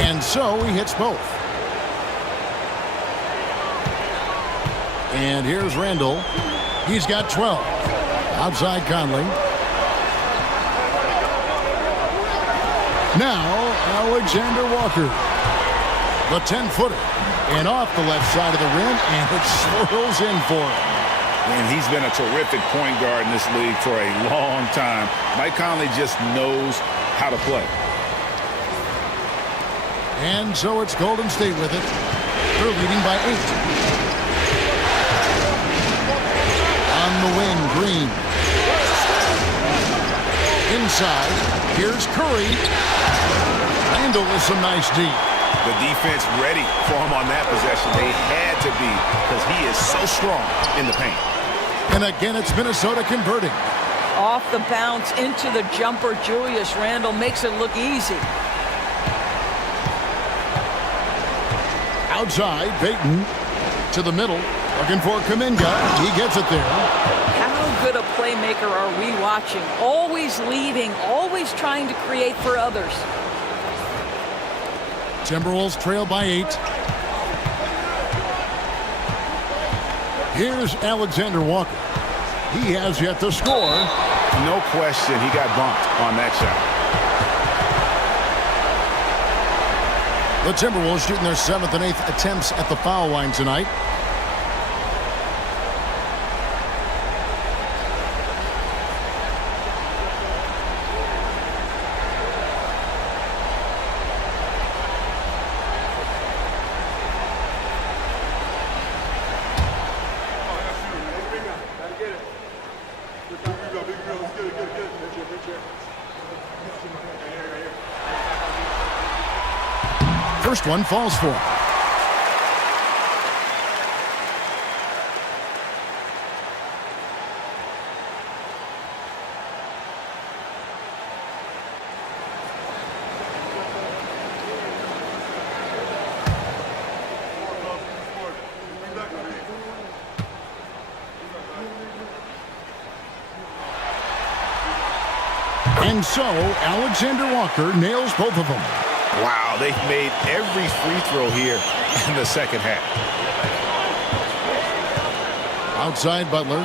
And so he hits both. And here's Randall. He's got 12. Outside Conley. Now Alexander Walker. The 10-footer. And off the left side of the rim, and it swirls in for him. And he's been a terrific point guard in this league for a long time. Mike Conley just knows how to play. And so it's Golden State with it. They're leading by 8. On the wing, Green. Inside, here's Curry. Randall with some nice D. The defense ready for him on that possession. They had to be, because he is so strong in the paint. And again, it's Minnesota converting. Off the bounce into the jumper, Julius Randle makes it look easy. Outside, Payton to the middle. Looking for Kuminga. He gets it there. How good a playmaker are we watching? Always leading, always trying to create for others. Timberwolves trail by 8. Here's Alexander Walker. He has yet to score. No question, he got bumped on that shot. The Timberwolves shooting their 7th and 8th attempts at the foul line tonight. First one falls for him. And so, Alexander Walker nails both of them. Wow, they've made every free throw here in the second half. Outside Butler.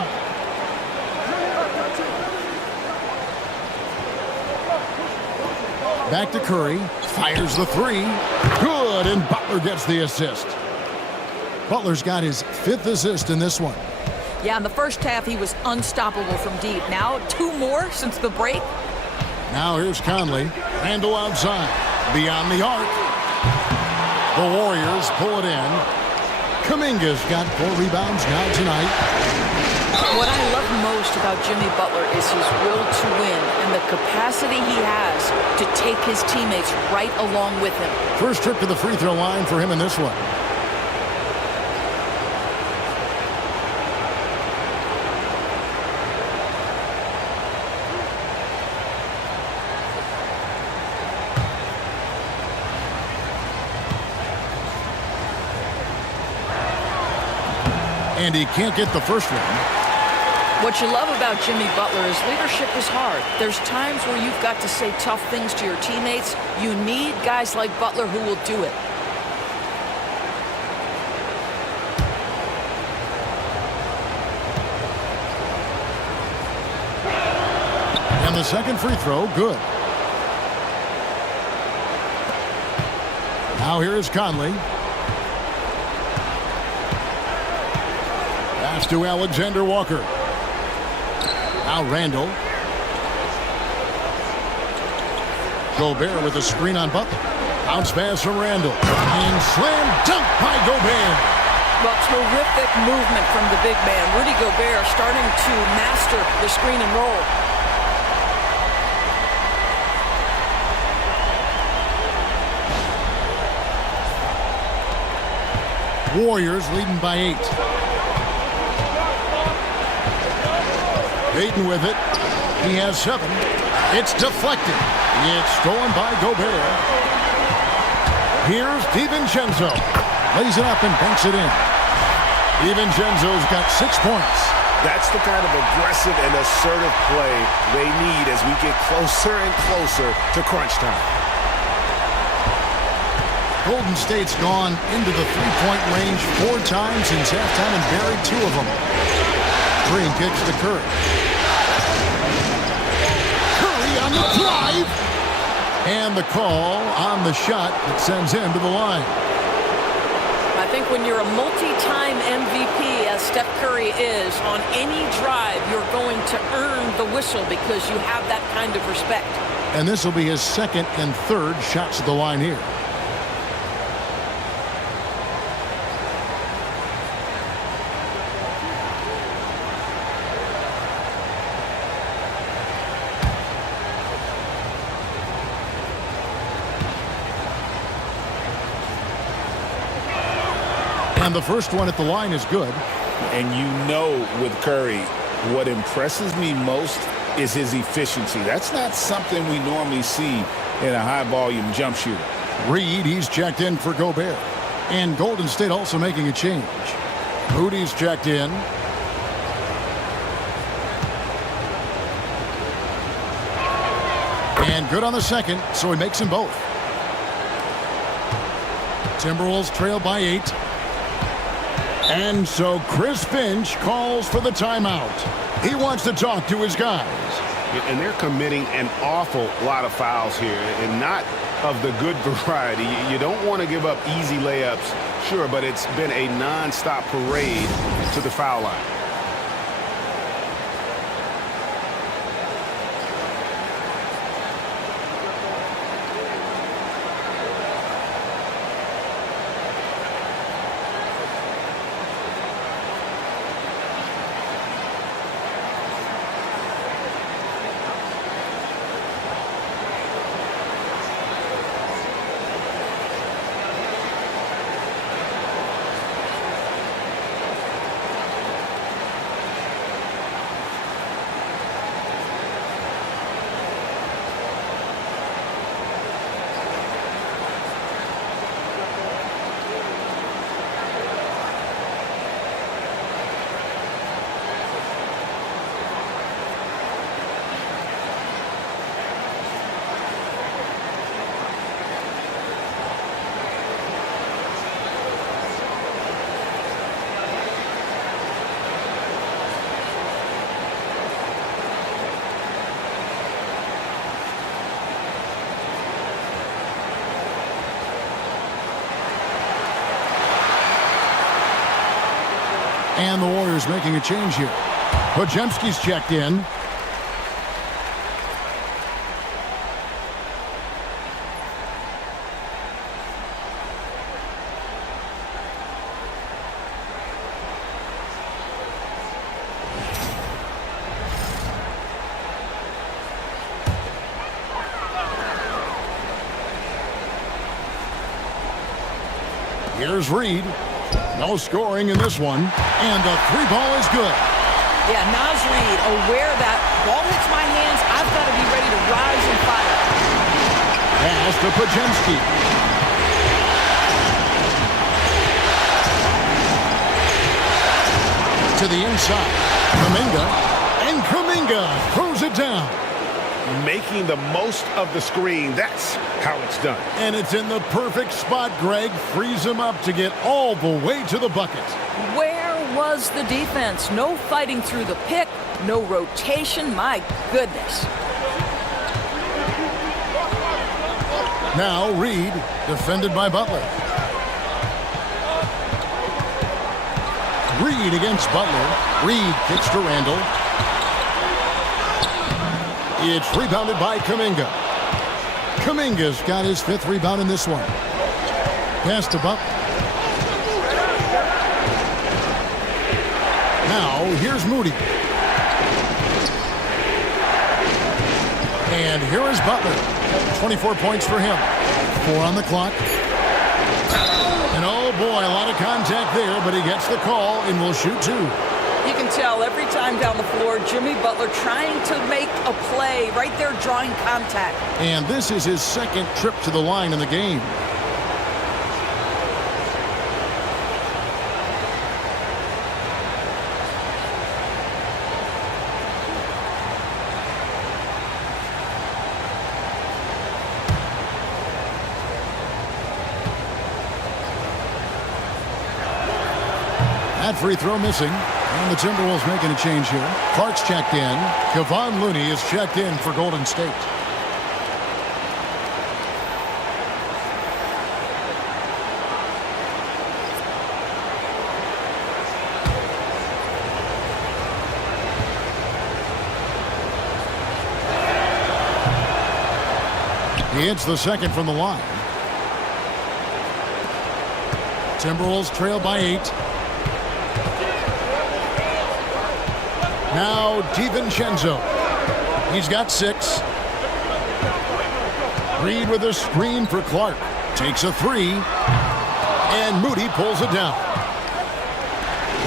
Back to Curry. Fires the 3. Good, and Butler gets the assist. Butler's got his 5th assist in this one. Yeah, in the first half, he was unstoppable from deep. Now, 2 more since the break. Now here's Conley. Randle outside. Beyond the arc. The Warriors pull it in. Kuminga's got 4 rebounds now tonight. What I love most about Jimmy Butler is his will to win and the capacity he has to take his teammates right along with him. First trip to the free throw line for him in this one. And he can't get the first one. What you love about Jimmy Butler is leadership is hard. There's times where you've got to say tough things to your teammates. You need guys like Butler who will do it. And the second free throw, good. Now here is Conley. Pass to Alexander Walker. Now Randle. Gobert with a screen on Butler. Bounce pass from Randle. And slam dunk by Gobert. Well, terrific movement from the big man. Rudy Gobert starting to master the screen and roll. Warriors leading by 8. Hayden with it. He has 7. It's deflected. It's stolen by Gobert. Here's DiVincenzo. Lays it up and banks it in. DiVincenzo's got 6 points. That's the kind of aggressive and assertive play they need as we get closer and closer to crunch time. Golden State's gone into the three-point range 4 times since halftime and buried 2 of them. Green kicks to Curry. Curry on the drive. And the call on the shot that sends him to the line. I think when you're a multi-time MVP, as Steph Curry is, on any drive, you're going to earn the whistle because you have that kind of respect. And this will be his 2nd and 3rd shots at the line here. And the first one at the line is good. And you know with Curry, what impresses me most is his efficiency. That's not something we normally see in a high-volume jump shooter. Reed, he's checked in for Gobert. And Golden State also making a change. Moody's checked in. And good on the second, so he makes them both. Timberwolves trail by 8. And so Chris Finch calls for the timeout. He wants to talk to his guys. And they're committing an awful lot of fouls here, and not of the good variety. You don't want to give up easy layups, sure, but it's been a non-stop parade to the foul line. And the Warriors making a change here. Podziemski's checked in. Here's Reed. No scoring in this one. And the three ball is good. Yeah, Naz Reid, aware that ball hits my hands, I've got to be ready to rise and fire. Pass to Podziemski. To the inside. Kuminga. And Kuminga throws it down. Making the most of the screen. That's how it's done. And it's in the perfect spot. Greg frees him up to get all the way to the bucket. Where was the defense? No fighting through the pick, no rotation. My goodness. Now Reed, defended by Butler. Reed against Butler. Reed kicks to Randall. It's rebounded by Kuminga. Kuminga's got his 5th rebound in this one. Pass to Butler. Now, here's Moody. And here is Butler. 24 points for him. 4 on the clock. And oh boy, a lot of contact there, but he gets the call and will shoot 2. You can tell every time down the floor, Jimmy Butler trying to make a play, right there drawing contact. And this is his 2nd trip to the line in the game. That free throw missing. And the Timberwolves making a change here. Clark's checked in. Kevon Looney is checked in for Golden State. He hits the 2nd from the line. Timberwolves trail by 8. Now DiVincenzo. He's got 6. Reed with a screen for Clark. Takes a 3. And Moody pulls it down.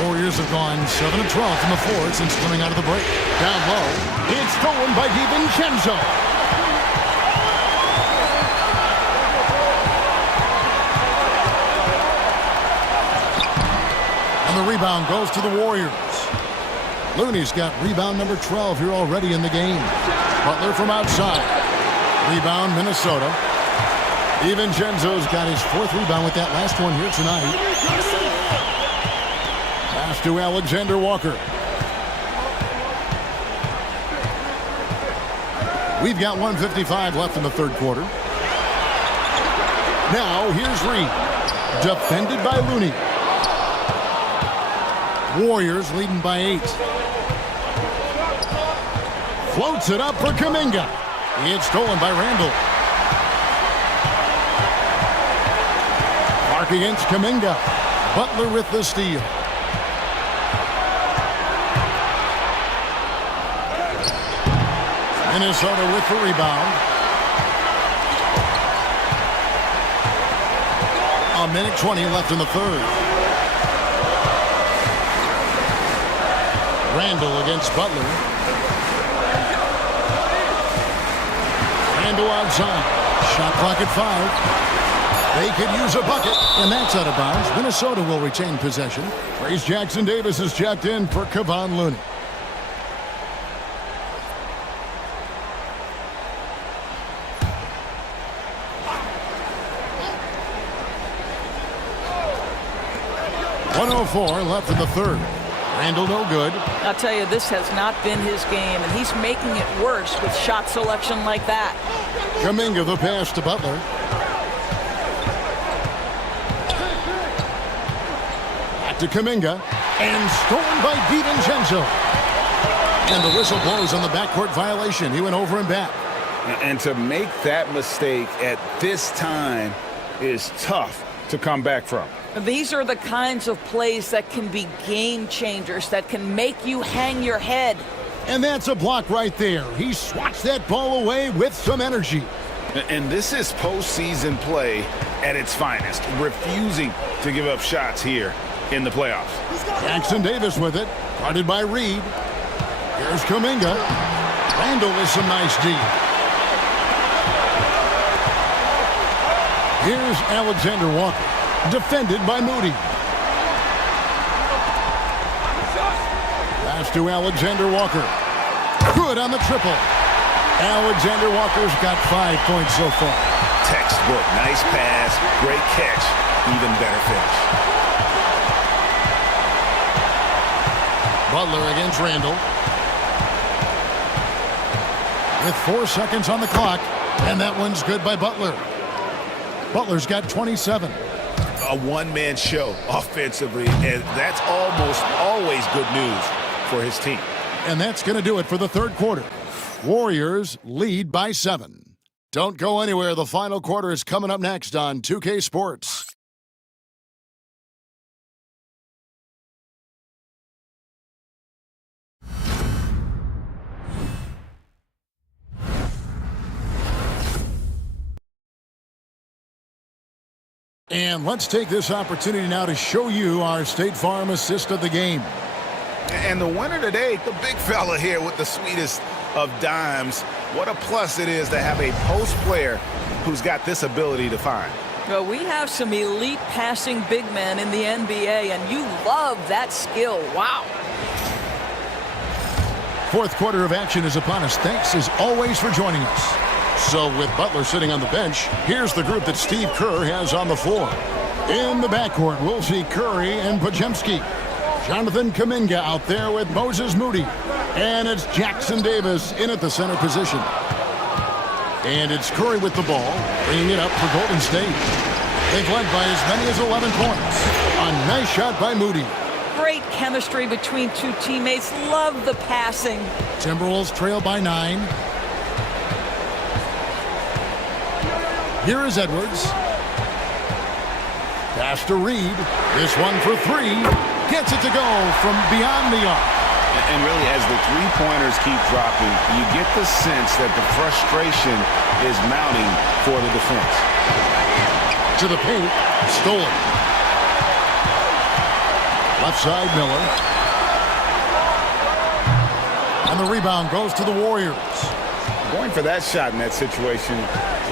Warriors have gone 7 of 12 from the floor since coming out of the break. Down low. It's stolen by DiVincenzo. And the rebound goes to the Warriors. Looney's got rebound number 12 here already in the game. Butler from outside. Rebound, Minnesota. DiVincenzo's got his 4th rebound with that last one here tonight. Pass to Alexander Walker. We've got 1:55 left in the third quarter. Now, here's Reed. Defended by Looney. Warriors leading by 8. Floats it up for Kuminga. It's stolen by Randall. Mark against Kuminga. Butler with the steal. Minnesota with the rebound. A minute 20 left in the third. Randall against Butler. Randall outside. Shot clock at 5. They could use a bucket, and that's out of bounds. Minnesota will retain possession. Trace Jackson Davis is checked in for Kevon Looney. .104 left in the third. Randall no good. I'll tell you, this has not been his game, and he's making it worse with shot selection like that. Kuminga the pass to Butler. Back to Kuminga. And stolen by DiVincenzo. And the whistle blows on the backcourt violation. He went over and back. And to make that mistake at this time is tough to come back from. These are the kinds of plays that can be game changers, that can make you hang your head. And that's a block right there. He swats that ball away with some energy. And this is postseason play at its finest, refusing to give up shots here in the playoffs. Jackson Davis with it, guarded by Reed. Here's Kuminga. Randall with some nice D. Here's Alexander Walker. Defended by Moody. Pass to Alexander Walker. Good on the triple. Alexander Walker's got 5 points so far. Textbook. Nice pass. Great catch. Even better finish. Butler against Randall. With 4 seconds on the clock. And that one's good by Butler. Butler's got 27. A one-man show offensively, and that's almost always good news for his team. And that's going to do it for the third quarter. Warriors lead by 7. Don't go anywhere. The final quarter is coming up next on 2K Sports. And let's take this opportunity now to show you our State Farm assist of the game. And the winner today, the big fella here with the sweetest of dimes. What a plus it is to have a post player who's got this ability to find. Well, we have some elite passing big men in the NBA, and you love that skill. Wow. Fourth quarter of action is upon us. Thanks as always for joining us. So with Butler sitting on the bench, here's the group that Steve Kerr has on the floor. In the backcourt, we'll see Curry and Podziemski. Jonathan Kuminga out there with Moses Moody. And it's Jackson Davis in at the center position. And it's Curry with the ball, bringing it up for Golden State. They've led by as many as 11 points. A nice shot by Moody. Great chemistry between two teammates. Love the passing. Timberwolves trail by 9. Here is Edwards. Pass to Reed. This one for 3. Gets it to go from beyond the arc. And really, as the three-pointers keep dropping, you get the sense that the frustration is mounting for the defense. To the paint. Stolen. Left side, Miller. And the rebound goes to the Warriors. Going for that shot in that situation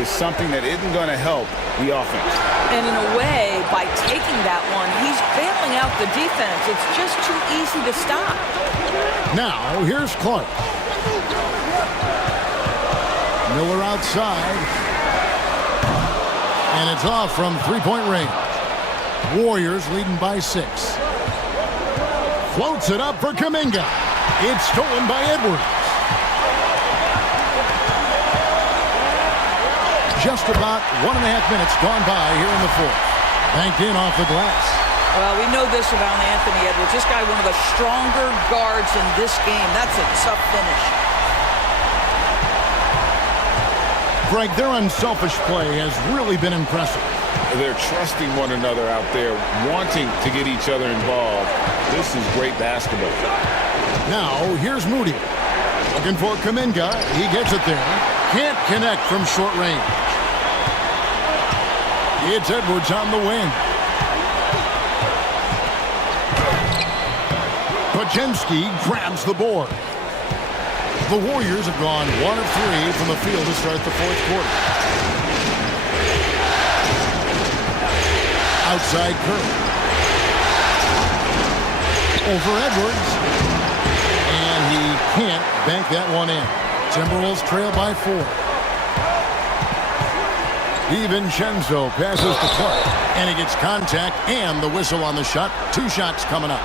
is something that isn't going to help the offense. And in a way, by taking that one, he's bailing out the defense. It's just too easy to stop. Now, here's Clark. Miller outside. And it's off from three-point range. Warriors leading by 6. Floats it up for Kuminga. It's stolen by Edwards. Just about 1.5 minutes gone by here in the fourth. Banked in off the glass. Well, we know this about Anthony Edwards. This guy, one of the stronger guards in this game. That's a tough finish. Greg, their unselfish play has really been impressive. They're trusting one another out there, wanting to get each other involved. This is great basketball. Now, here's Moody. Looking for Kuminga. He gets it there. Can't connect from short range. It's Edwards on the wing. Pajemski grabs the board. The Warriors have gone 1 of 3 from the field to start the fourth quarter. Outside Curry. Over Edwards. And he can't bank that one in. Timberwolves trail by 4. DiVincenzo passes to Clark. And he gets contact and the whistle on the shot. 2 shots coming up.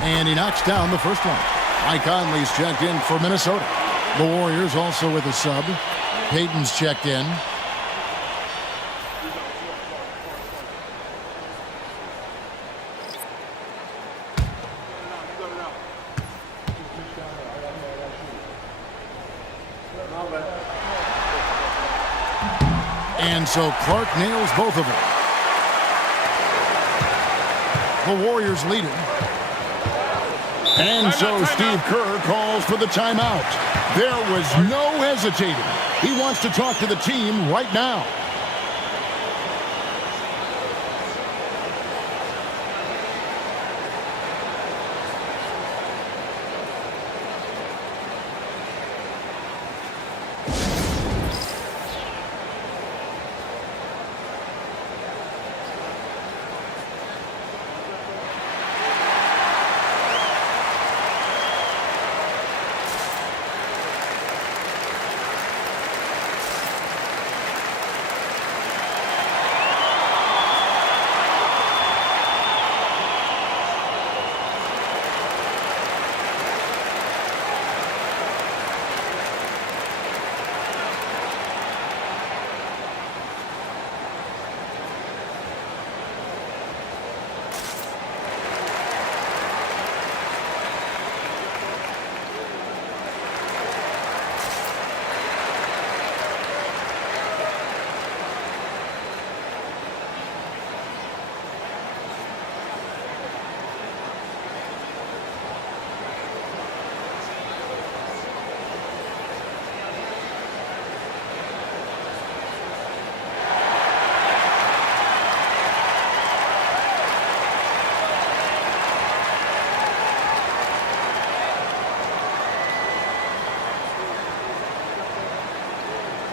And he knocks down the first one. Mike Conley's checked in for Minnesota. The Warriors also with a sub. Payton's checked in. And so Clark nails both of them. The Warriors lead it. And so Steve Kerr calls for the timeout. There was no hesitating. He wants to talk to the team right now.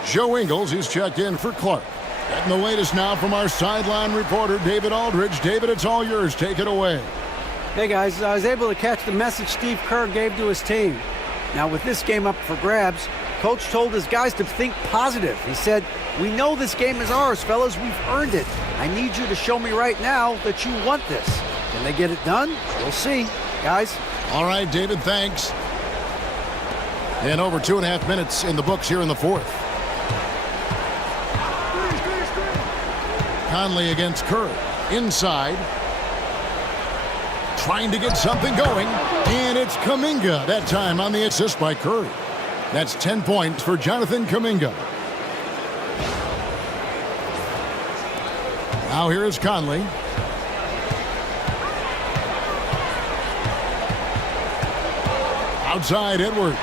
Joe Ingles, he's checked in for Clark. Getting the latest now from our sideline reporter, David Aldridge. David, it's all yours. Take it away. Hey, guys, I was able to catch the message Steve Kerr gave to his team. Now, with this game up for grabs, Coach told his guys to think positive. He said, "We know this game is ours, fellas. We've earned it. I need you to show me right now that you want this." Can they get it done? We'll see, guys. All right, David, thanks. And over 2.5 minutes in the books here in the fourth. Conley against Curry. Inside. Trying to get something going. And it's Kuminga that time on the assist by Curry. That's 10 points for Jonathan Kuminga. Now here is Conley. Outside Edwards.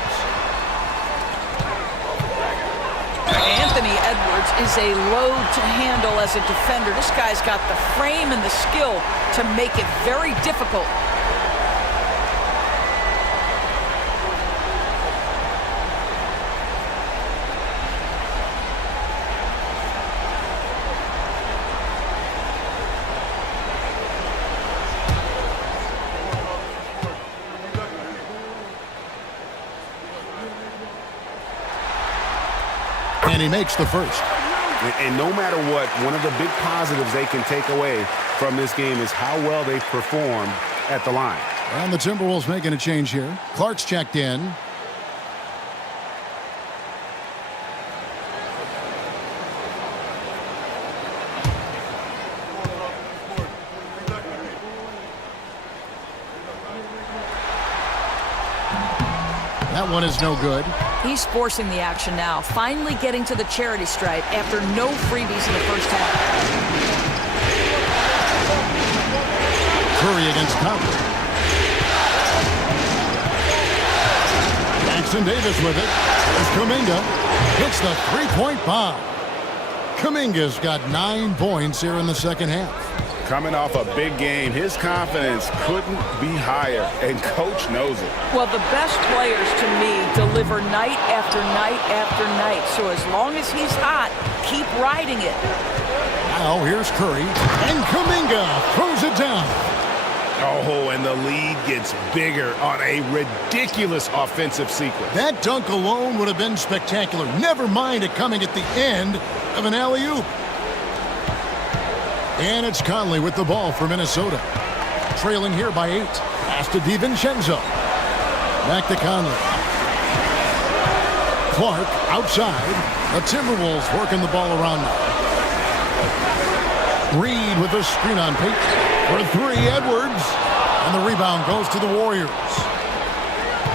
Anthony Edwards is a load to handle as a defender. This guy's got the frame and the skill to make it very difficult. And he makes the first. And no matter what, one of the big positives they can take away from this game is how well they've performed at the line. And the Timberwolves making a change here. Clark's checked in. That one is no good. He's forcing the action now, finally getting to the charity stripe after no freebies in the first half. Curry against Conley. Jackson Davis with it. As Kuminga hits the three-point bomb. Kuminga's got 9 points here in the second half. Coming off a big game, his confidence couldn't be higher, and Coach knows it. Well, the best players, to me, deliver night after night after night. So as long as he's hot, keep riding it. Now here's Curry, and Kuminga throws it down. Oh, and the lead gets bigger on a ridiculous offensive sequence. That dunk alone would have been spectacular. Never mind it coming at the end of an alley-oop. And it's Conley with the ball for Minnesota. Trailing here by 8. Pass to DiVincenzo. Back to Conley. Clark outside. The Timberwolves working the ball around now. Reed with the screen on Payton. For 3, Edwards. And the rebound goes to the Warriors.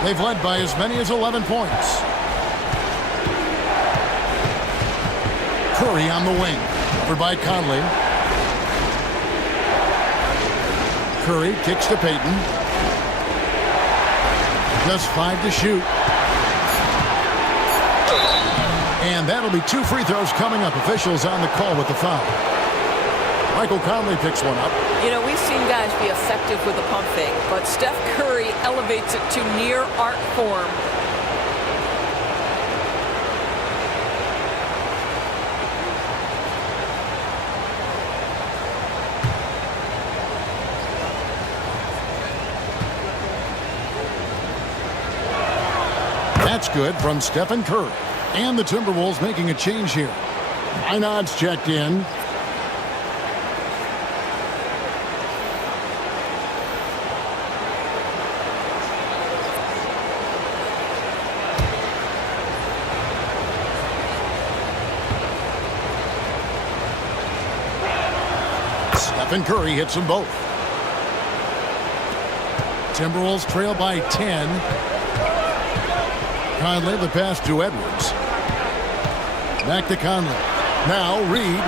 They've led by as many as 11 points. Curry on the wing. Covered by Conley. Curry kicks to Payton. Just 5 to shoot. And that'll be 2 free throws coming up. Officials on the call with the foul. Michael Conley picks one up. You know, we've seen guys be effective with a pump fake, but Steph Curry elevates it to near art form. That's good from Stephen Curry. And the Timberwolves making a change here. Minot's checked in. Stephen Curry hits them both. Timberwolves trail by 10. Conley, the pass to Edwards. Back to Conley. Now Reed.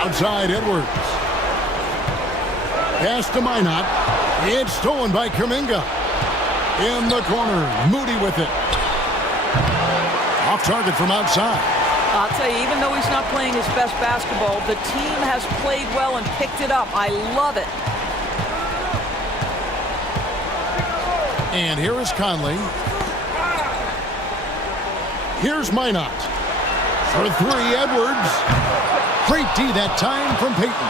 Outside Edwards. Pass to Minot. It's stolen by Kuminga. In the corner. Moody with it. Off target from outside. I'll tell you, even though he's not playing his best basketball, the team has played well and picked it up. I love it. And here is Conley. Here's Minot. For 3, Edwards. Great D that time from Payton.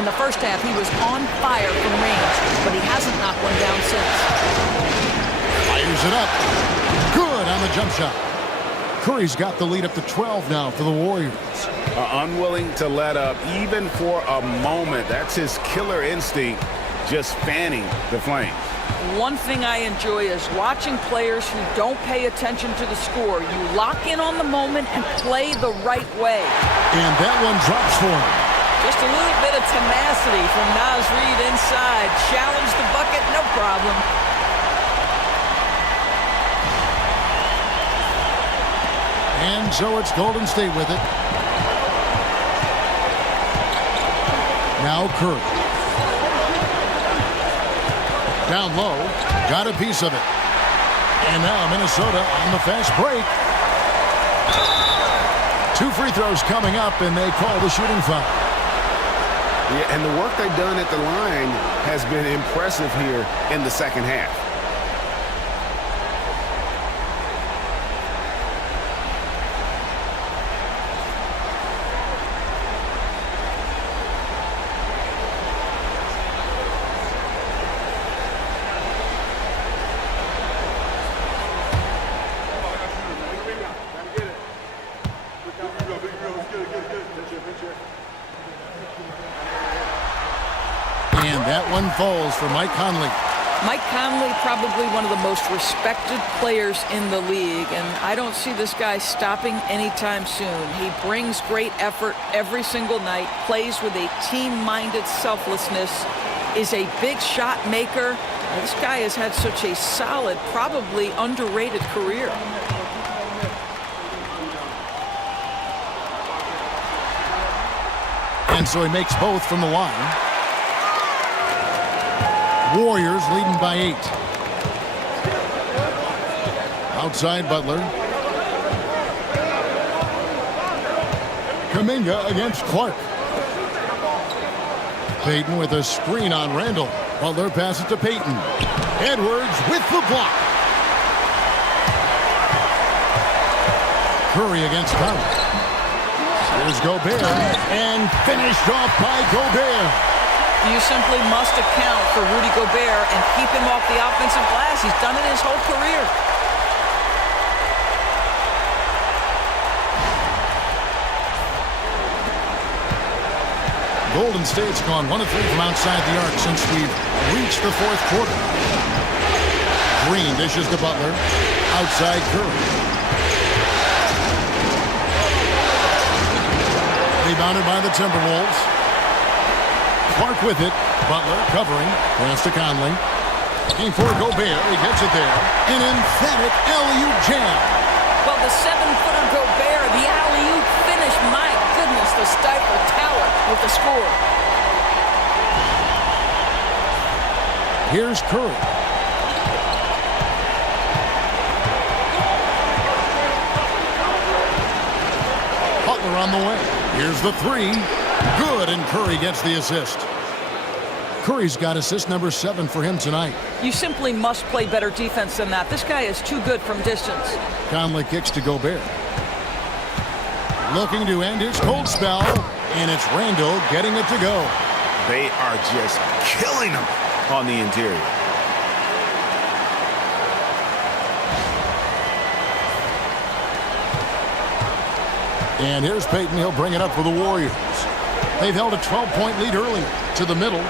In the first half, he was on fire from range, but he hasn't knocked one down since. Fires it up. Good on the jump shot. Curry's got the lead up to 12 now for the Warriors. Unwilling to let up even for a moment. That's his killer instinct, just fanning the flames. One thing I enjoy is watching players who don't pay attention to the score. You lock in on the moment and play the right way. And that one drops for him. Just a little bit of tenacity from Naz Reid inside. Challenge the bucket, no problem. And so it's Golden State with it. Now Curry. Down low. Got a piece of it. And now Minnesota on the fast break. 2 free throws coming up, and they call the shooting foul. Yeah, and the work they've done at the line has been impressive here in the second half. And that one falls for Mike Conley. Mike Conley, probably one of the most respected players in the league, and I don't see this guy stopping anytime soon. He brings great effort every single night, plays with a team-minded selflessness, is a big shot maker. This guy has had such a solid, probably underrated career. And so he makes both from the line. Warriors leading by 8. Outside Butler. Kuminga against Clark. Payton with a screen on Randall. Butler passes to Payton. Edwards with the block. Curry against Conley. Here's Gobert. And finished off by Gobert. You simply must account for Rudy Gobert and keep him off the offensive glass. He's done it his whole career. Golden State's gone 1 of 3 from outside the arc since we've reached the 4th quarter. Green dishes to Butler. Outside Curry. Rebounded by the Timberwolves. Clark with it. Butler covering. Pass to Conley. Looking for Gobert. He gets it there. An emphatic alley-oop jam. Well, the 7-footer Gobert, the alley-oop finish. My goodness, the Stifle Tower with the score. Here's Curry. Butler on the way. Here's the 3. Good, and Curry gets the assist. Curry's got assist number 7 for him tonight. You simply must play better defense than that. This guy is too good from distance. Conley kicks to Gobert. Looking to end his cold spell, and it's Randall getting it to go. They are just killing them on the interior. And here's Payton. He'll bring it up for the Warriors. They've held a 12-point lead early. To the middle.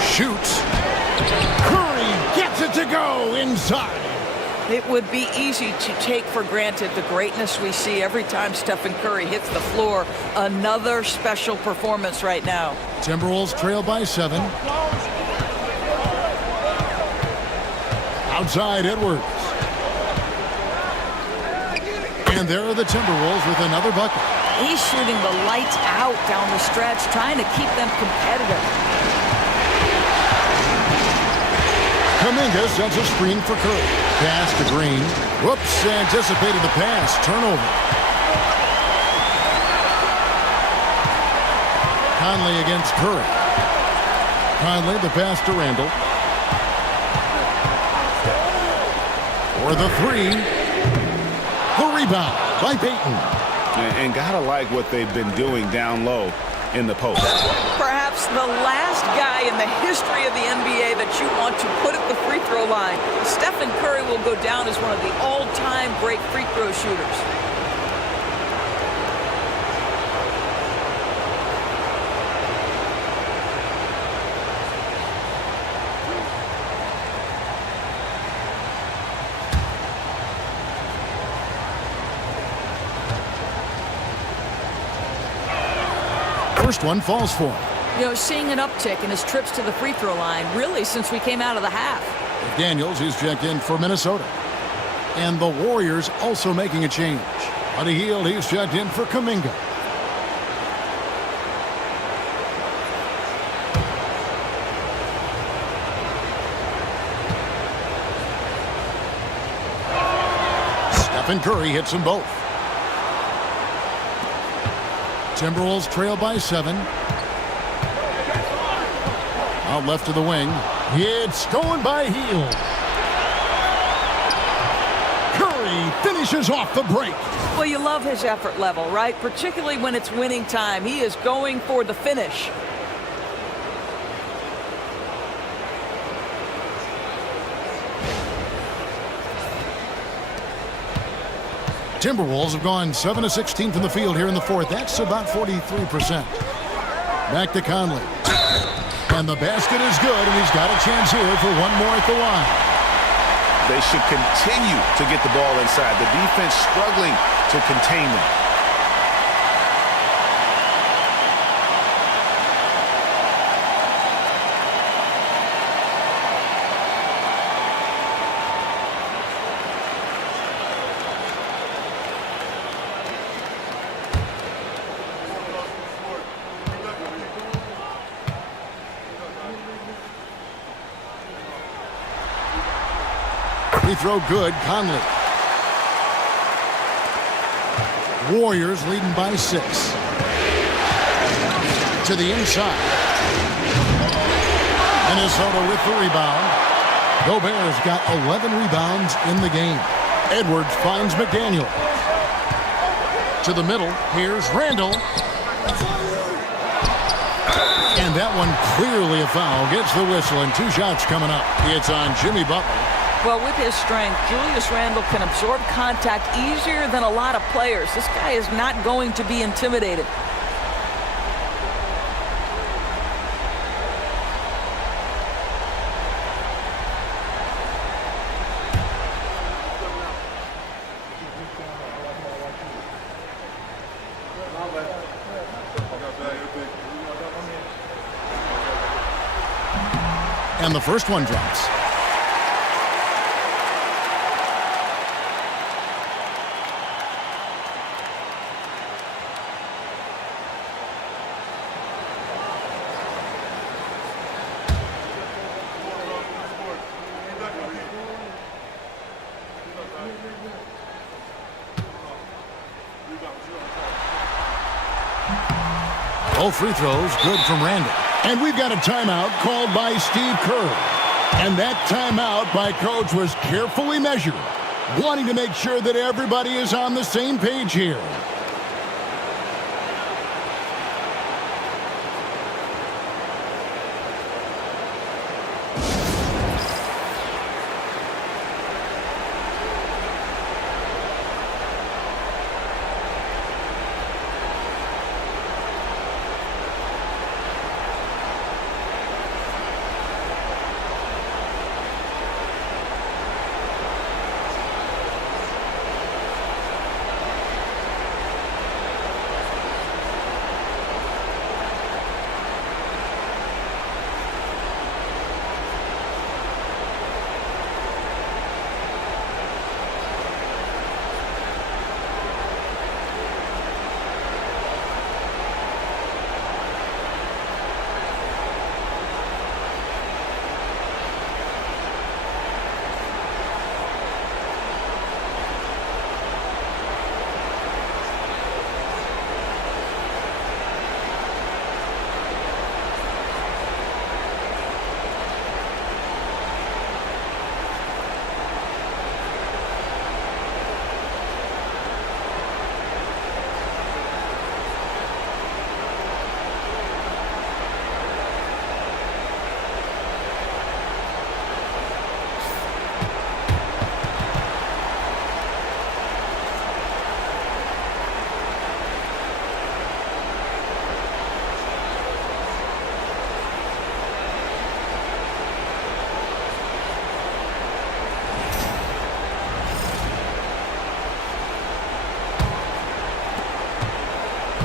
Shoots. Curry gets it to go inside. It would be easy to take for granted the greatness we see every time Stephen Curry hits the floor. Another special performance right now. Timberwolves trail by 7. Outside Edwards. And there are the Timberwolves with another bucket. He's shooting the lights out down the stretch, trying to keep them competitive. Kuminga sends a screen for Curry. Pass to Green. Whoops, anticipated the pass. Turnover. Conley against Curry. Conley, the pass to Randall. For the 3. The rebound by Payton. And gotta like what they've been doing down low in the post. Perhaps the last guy in the history of the NBA that you want to put at the free throw line. Stephen Curry will go down as one of the all-time great free throw shooters. First one falls for him. You know, seeing an uptick in his trips to the free throw line, really, since we came out of the half. Daniels, he's checked in for Minnesota. And the Warriors also making a change. Buddy Hield, he's checked in for Kuminga. Stephen Curry hits them both. Timberwolves trail by 7. Out left to the wing. It's stolen by Hield. Curry finishes off the break. Well, you love his effort level, right? Particularly when it's winning time. He is going for the finish. Timberwolves have gone 7 of 16 from the field here in the fourth. That's about 43%. Back to Conley. And the basket is good, and he's got a chance here for one more at the line. They should continue to get the ball inside. The defense struggling to contain them. Free throw good, Conley. Warriors leading by 6. To the inside. Minnesota with the rebound. Gobert's got 11 rebounds in the game. Edwards finds McDaniel. To the middle, here's Randall. And that one clearly a foul. Gets the whistle, and 2 shots coming up. It's on Jimmy Butler. Well, with his strength, Julius Randle can absorb contact easier than a lot of players. This guy is not going to be intimidated. And the first one drops. Both free throws good from Randall. And we've got a timeout called by Steve Kerr. And that timeout by Coach was carefully measured, wanting to make sure that everybody is on the same page here.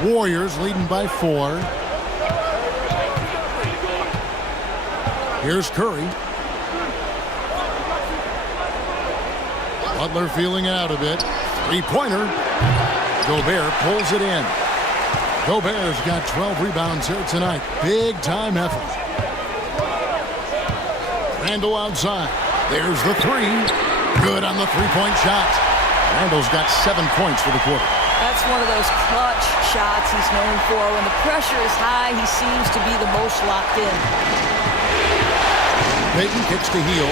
Warriors leading by 4. Here's Curry. Butler feeling out a bit. Three-pointer. Gobert pulls it in. Gobert's got 12 rebounds here tonight. Big-time effort. Randall outside. There's the 3. Good on the three-point shot. Randall's got 7 points for the quarter. That's one of those clutch shots he's known for. When the pressure is high, he seems to be the most locked in. Payton kicks to Heel.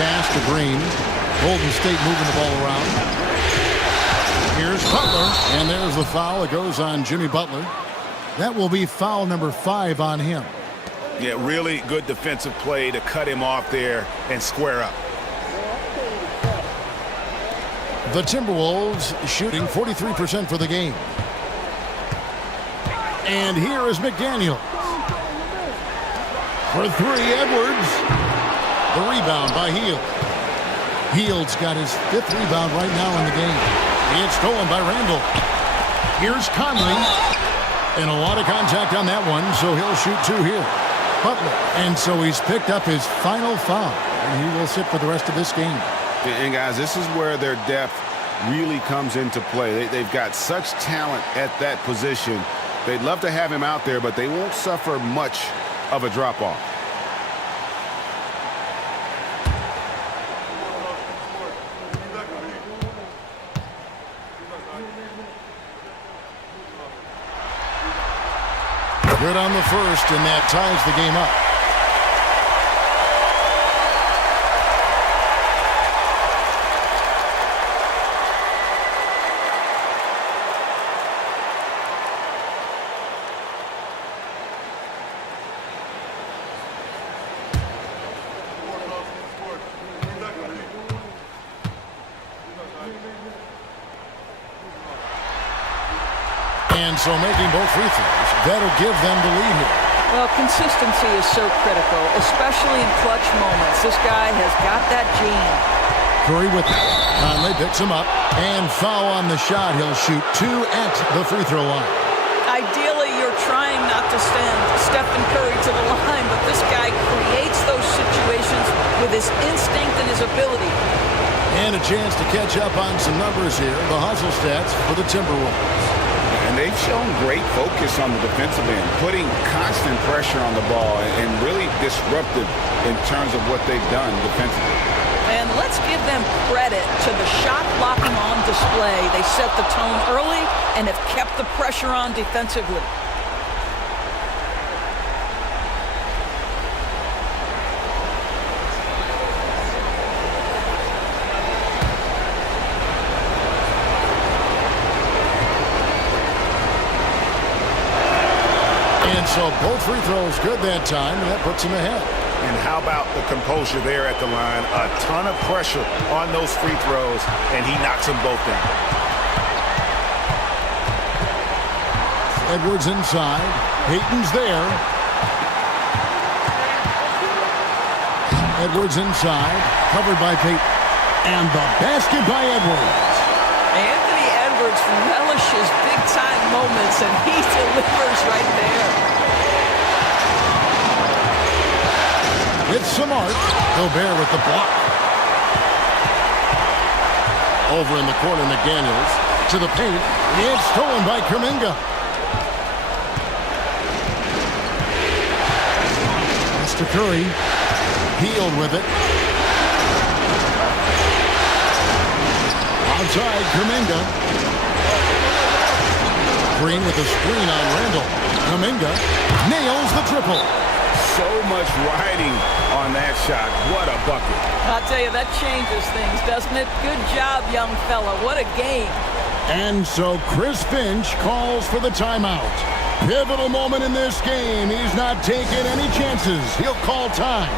Pass to Green. Golden State moving the ball around. Here's Butler, and there's the foul. It goes on Jimmy Butler. That will be foul number 5 on him. Yeah, really good defensive play to cut him off there and square up. The Timberwolves shooting 43% for the game. And here is McDaniel. For 3, Edwards. The rebound by Hield. Hield's got his 5th rebound right now in the game. It's stolen by Randall. Here's Conley. And a lot of contact on that one, so he'll shoot 2 here. Butler. And so he's picked up his final foul. And he will sit for the rest of this game. And guys, this is where their depth really comes into play. They've got such talent at that position. They'd love to have him out there, but they won't suffer much of a drop-off. Good on the first, and that ties the game up. And so making both free throws, that'll give them the lead here. Well, consistency is so critical, especially in clutch moments. This guy has got that gene. Curry with it. Conley picks him up, and foul on the shot. He'll shoot 2 at the free throw line. Ideally, you're trying not to send Stephen Curry to the line, but this guy creates those situations with his instinct and his ability. And a chance to catch up on some numbers here. The hustle stats for the Timberwolves. And they've shown great focus on the defensive end, putting constant pressure on the ball and really disruptive in terms of what they've done defensively. And let's give them credit to the shot blocking on display. They set the tone early and have kept the pressure on defensively. And so both free throws good that time, and that puts him ahead. And how about the composure there at the line? A ton of pressure on those free throws, and he knocks them both down. Edwards inside. Payton's there. Edwards inside. Covered by Payton. And the basket by Edwards. Anthony Edwards relishes big-time moments, and he delivers right there. It's Samart. Gobert with the block. Over in the corner, McDaniels. To the paint. It's stolen by Kuminga. That's to Curry. Hield with it. Outside, Kuminga. Green with a screen on Randall. Kuminga nails the triple. So much riding on that shot. What a bucket. I'll tell you, that changes things, doesn't it? Good job, young fella. What a game. And so Chris Finch calls for the timeout. Pivotal moment in this game. He's not taking any chances. He'll call time.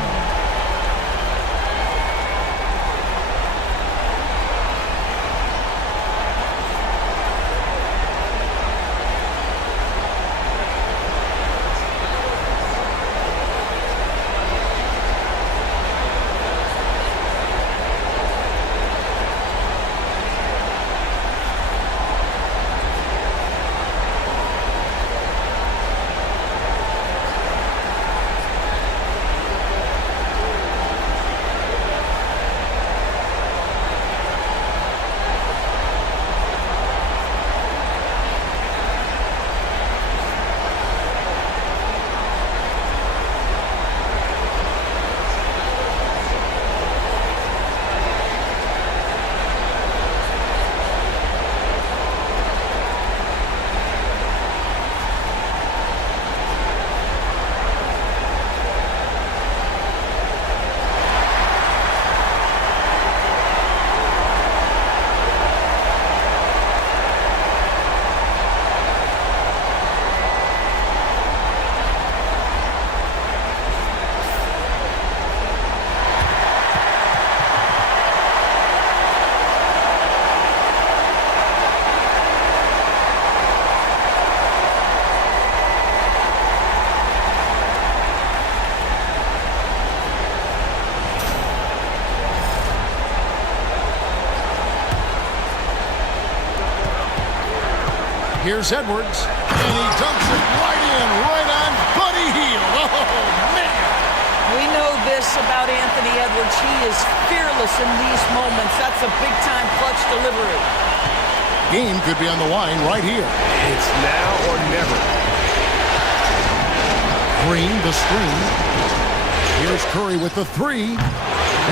Here's Edwards, and he dumps it right on Buddy Hield. Oh, man! We know this about Anthony Edwards. He is fearless in these moments. That's a big-time clutch delivery. Game could be on the line right here. It's now or never. Green, the screen. Here's Curry with the three.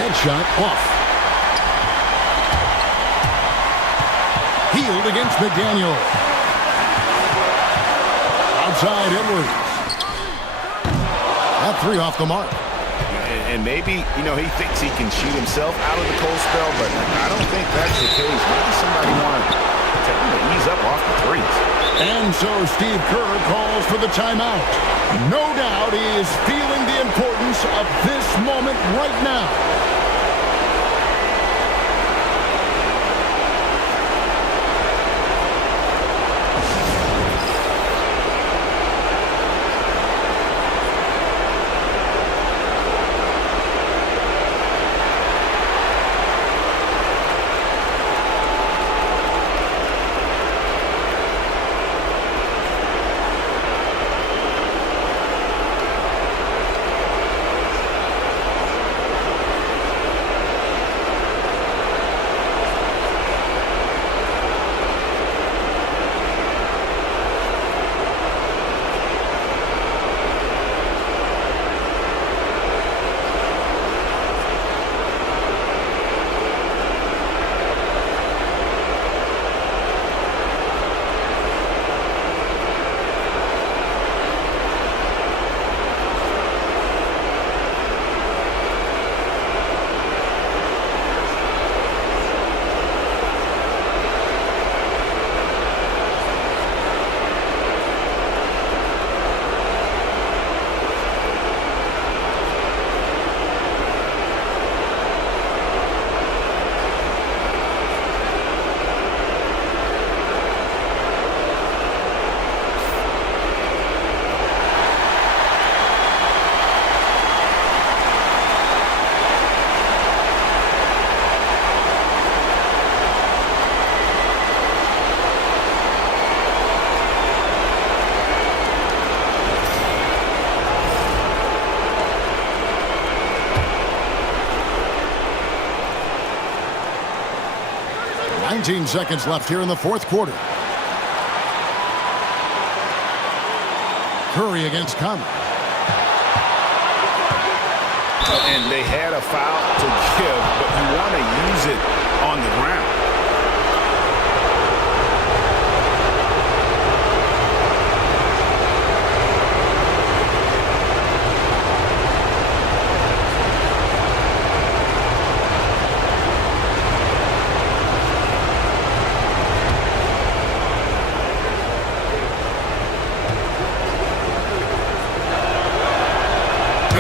Headshot off. Hield against McDaniel. Outside Edwards. That three off the mark. And maybe, he thinks he can shoot himself out of the cold spell, but I don't think that's the case. Maybe somebody want to tell him to ease up off the threes. And so Steve Kerr calls for the timeout. No doubt he is feeling the importance of this moment right now. Seconds left here in the fourth quarter. Curry against Conley. And they had a foul to give, but you want to use it on the ground.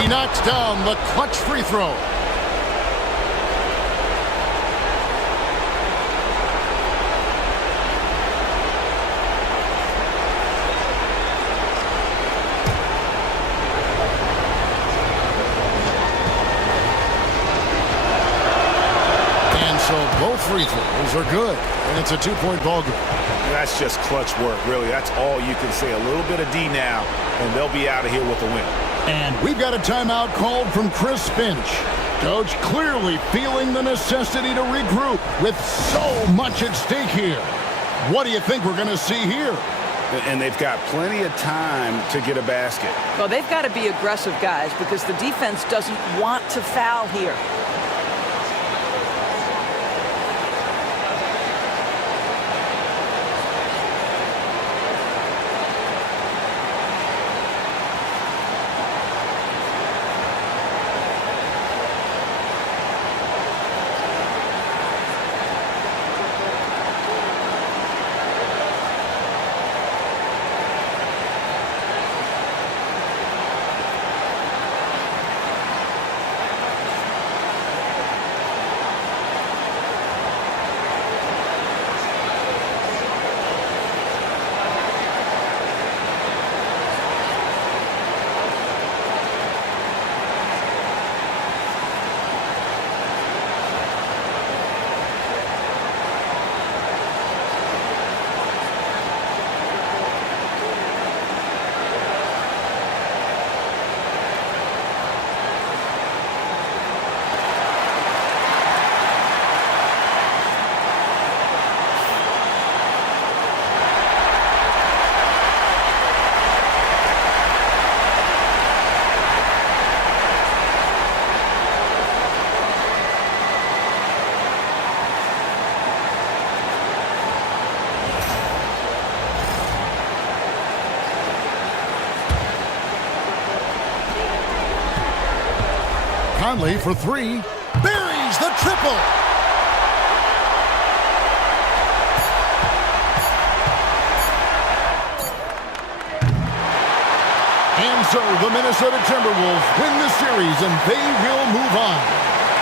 He knocks down the clutch free throw. And so both free throws are good. And it's a two-point ball game. That's just clutch work, really. That's all you can say. A little bit of D now, and they'll be out of here with a win. And we've got a timeout called from Chris Finch. Coach clearly feeling the necessity to regroup with so much at stake here. What do you think we're going to see here? And they've got plenty of time to get a basket. Well, they've got to be aggressive, guys, because the defense doesn't want to foul here. Conley for three. Buries the triple. And so the Minnesota Timberwolves win the series, and they will move on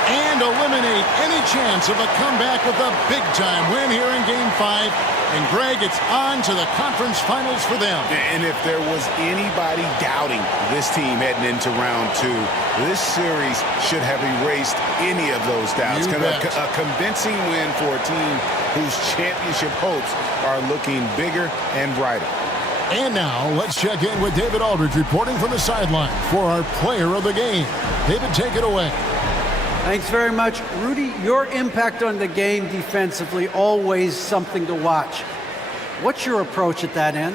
and eliminate any chance of a comeback with a big-time win here in Game 5. And, Greg, it's on to the conference finals for them. And if there was anybody doubting this team heading into round 2, this series should have erased any of those doubts. A convincing win for a team whose championship hopes are looking bigger and brighter. And now, let's check in with David Aldridge reporting from the sideline for our player of the game. David, take it away. Thanks very much. Rudy, your impact on the game defensively, always something to watch. What's your approach at that end?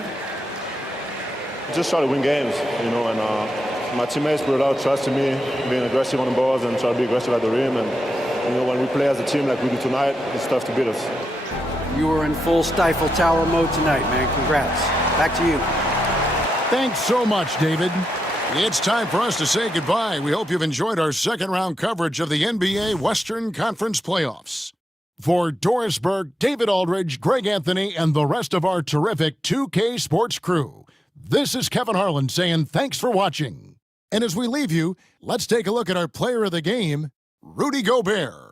Just try to win games, and my teammates put a lot of trust in me, being aggressive on the balls and try to be aggressive at the rim. And, when we play as a team like we do tonight, it's tough to beat us. You were in full Stifle Tower mode tonight, man. Congrats. Back to you. Thanks so much, David. It's time for us to say goodbye. We hope you've enjoyed our second-round coverage of the NBA Western Conference Playoffs. For Doris Burke, David Aldridge, Greg Anthony, and the rest of our terrific 2K Sports crew, this is Kevin Harlan saying thanks for watching. And as we leave you, let's take a look at our player of the game, Rudy Gobert.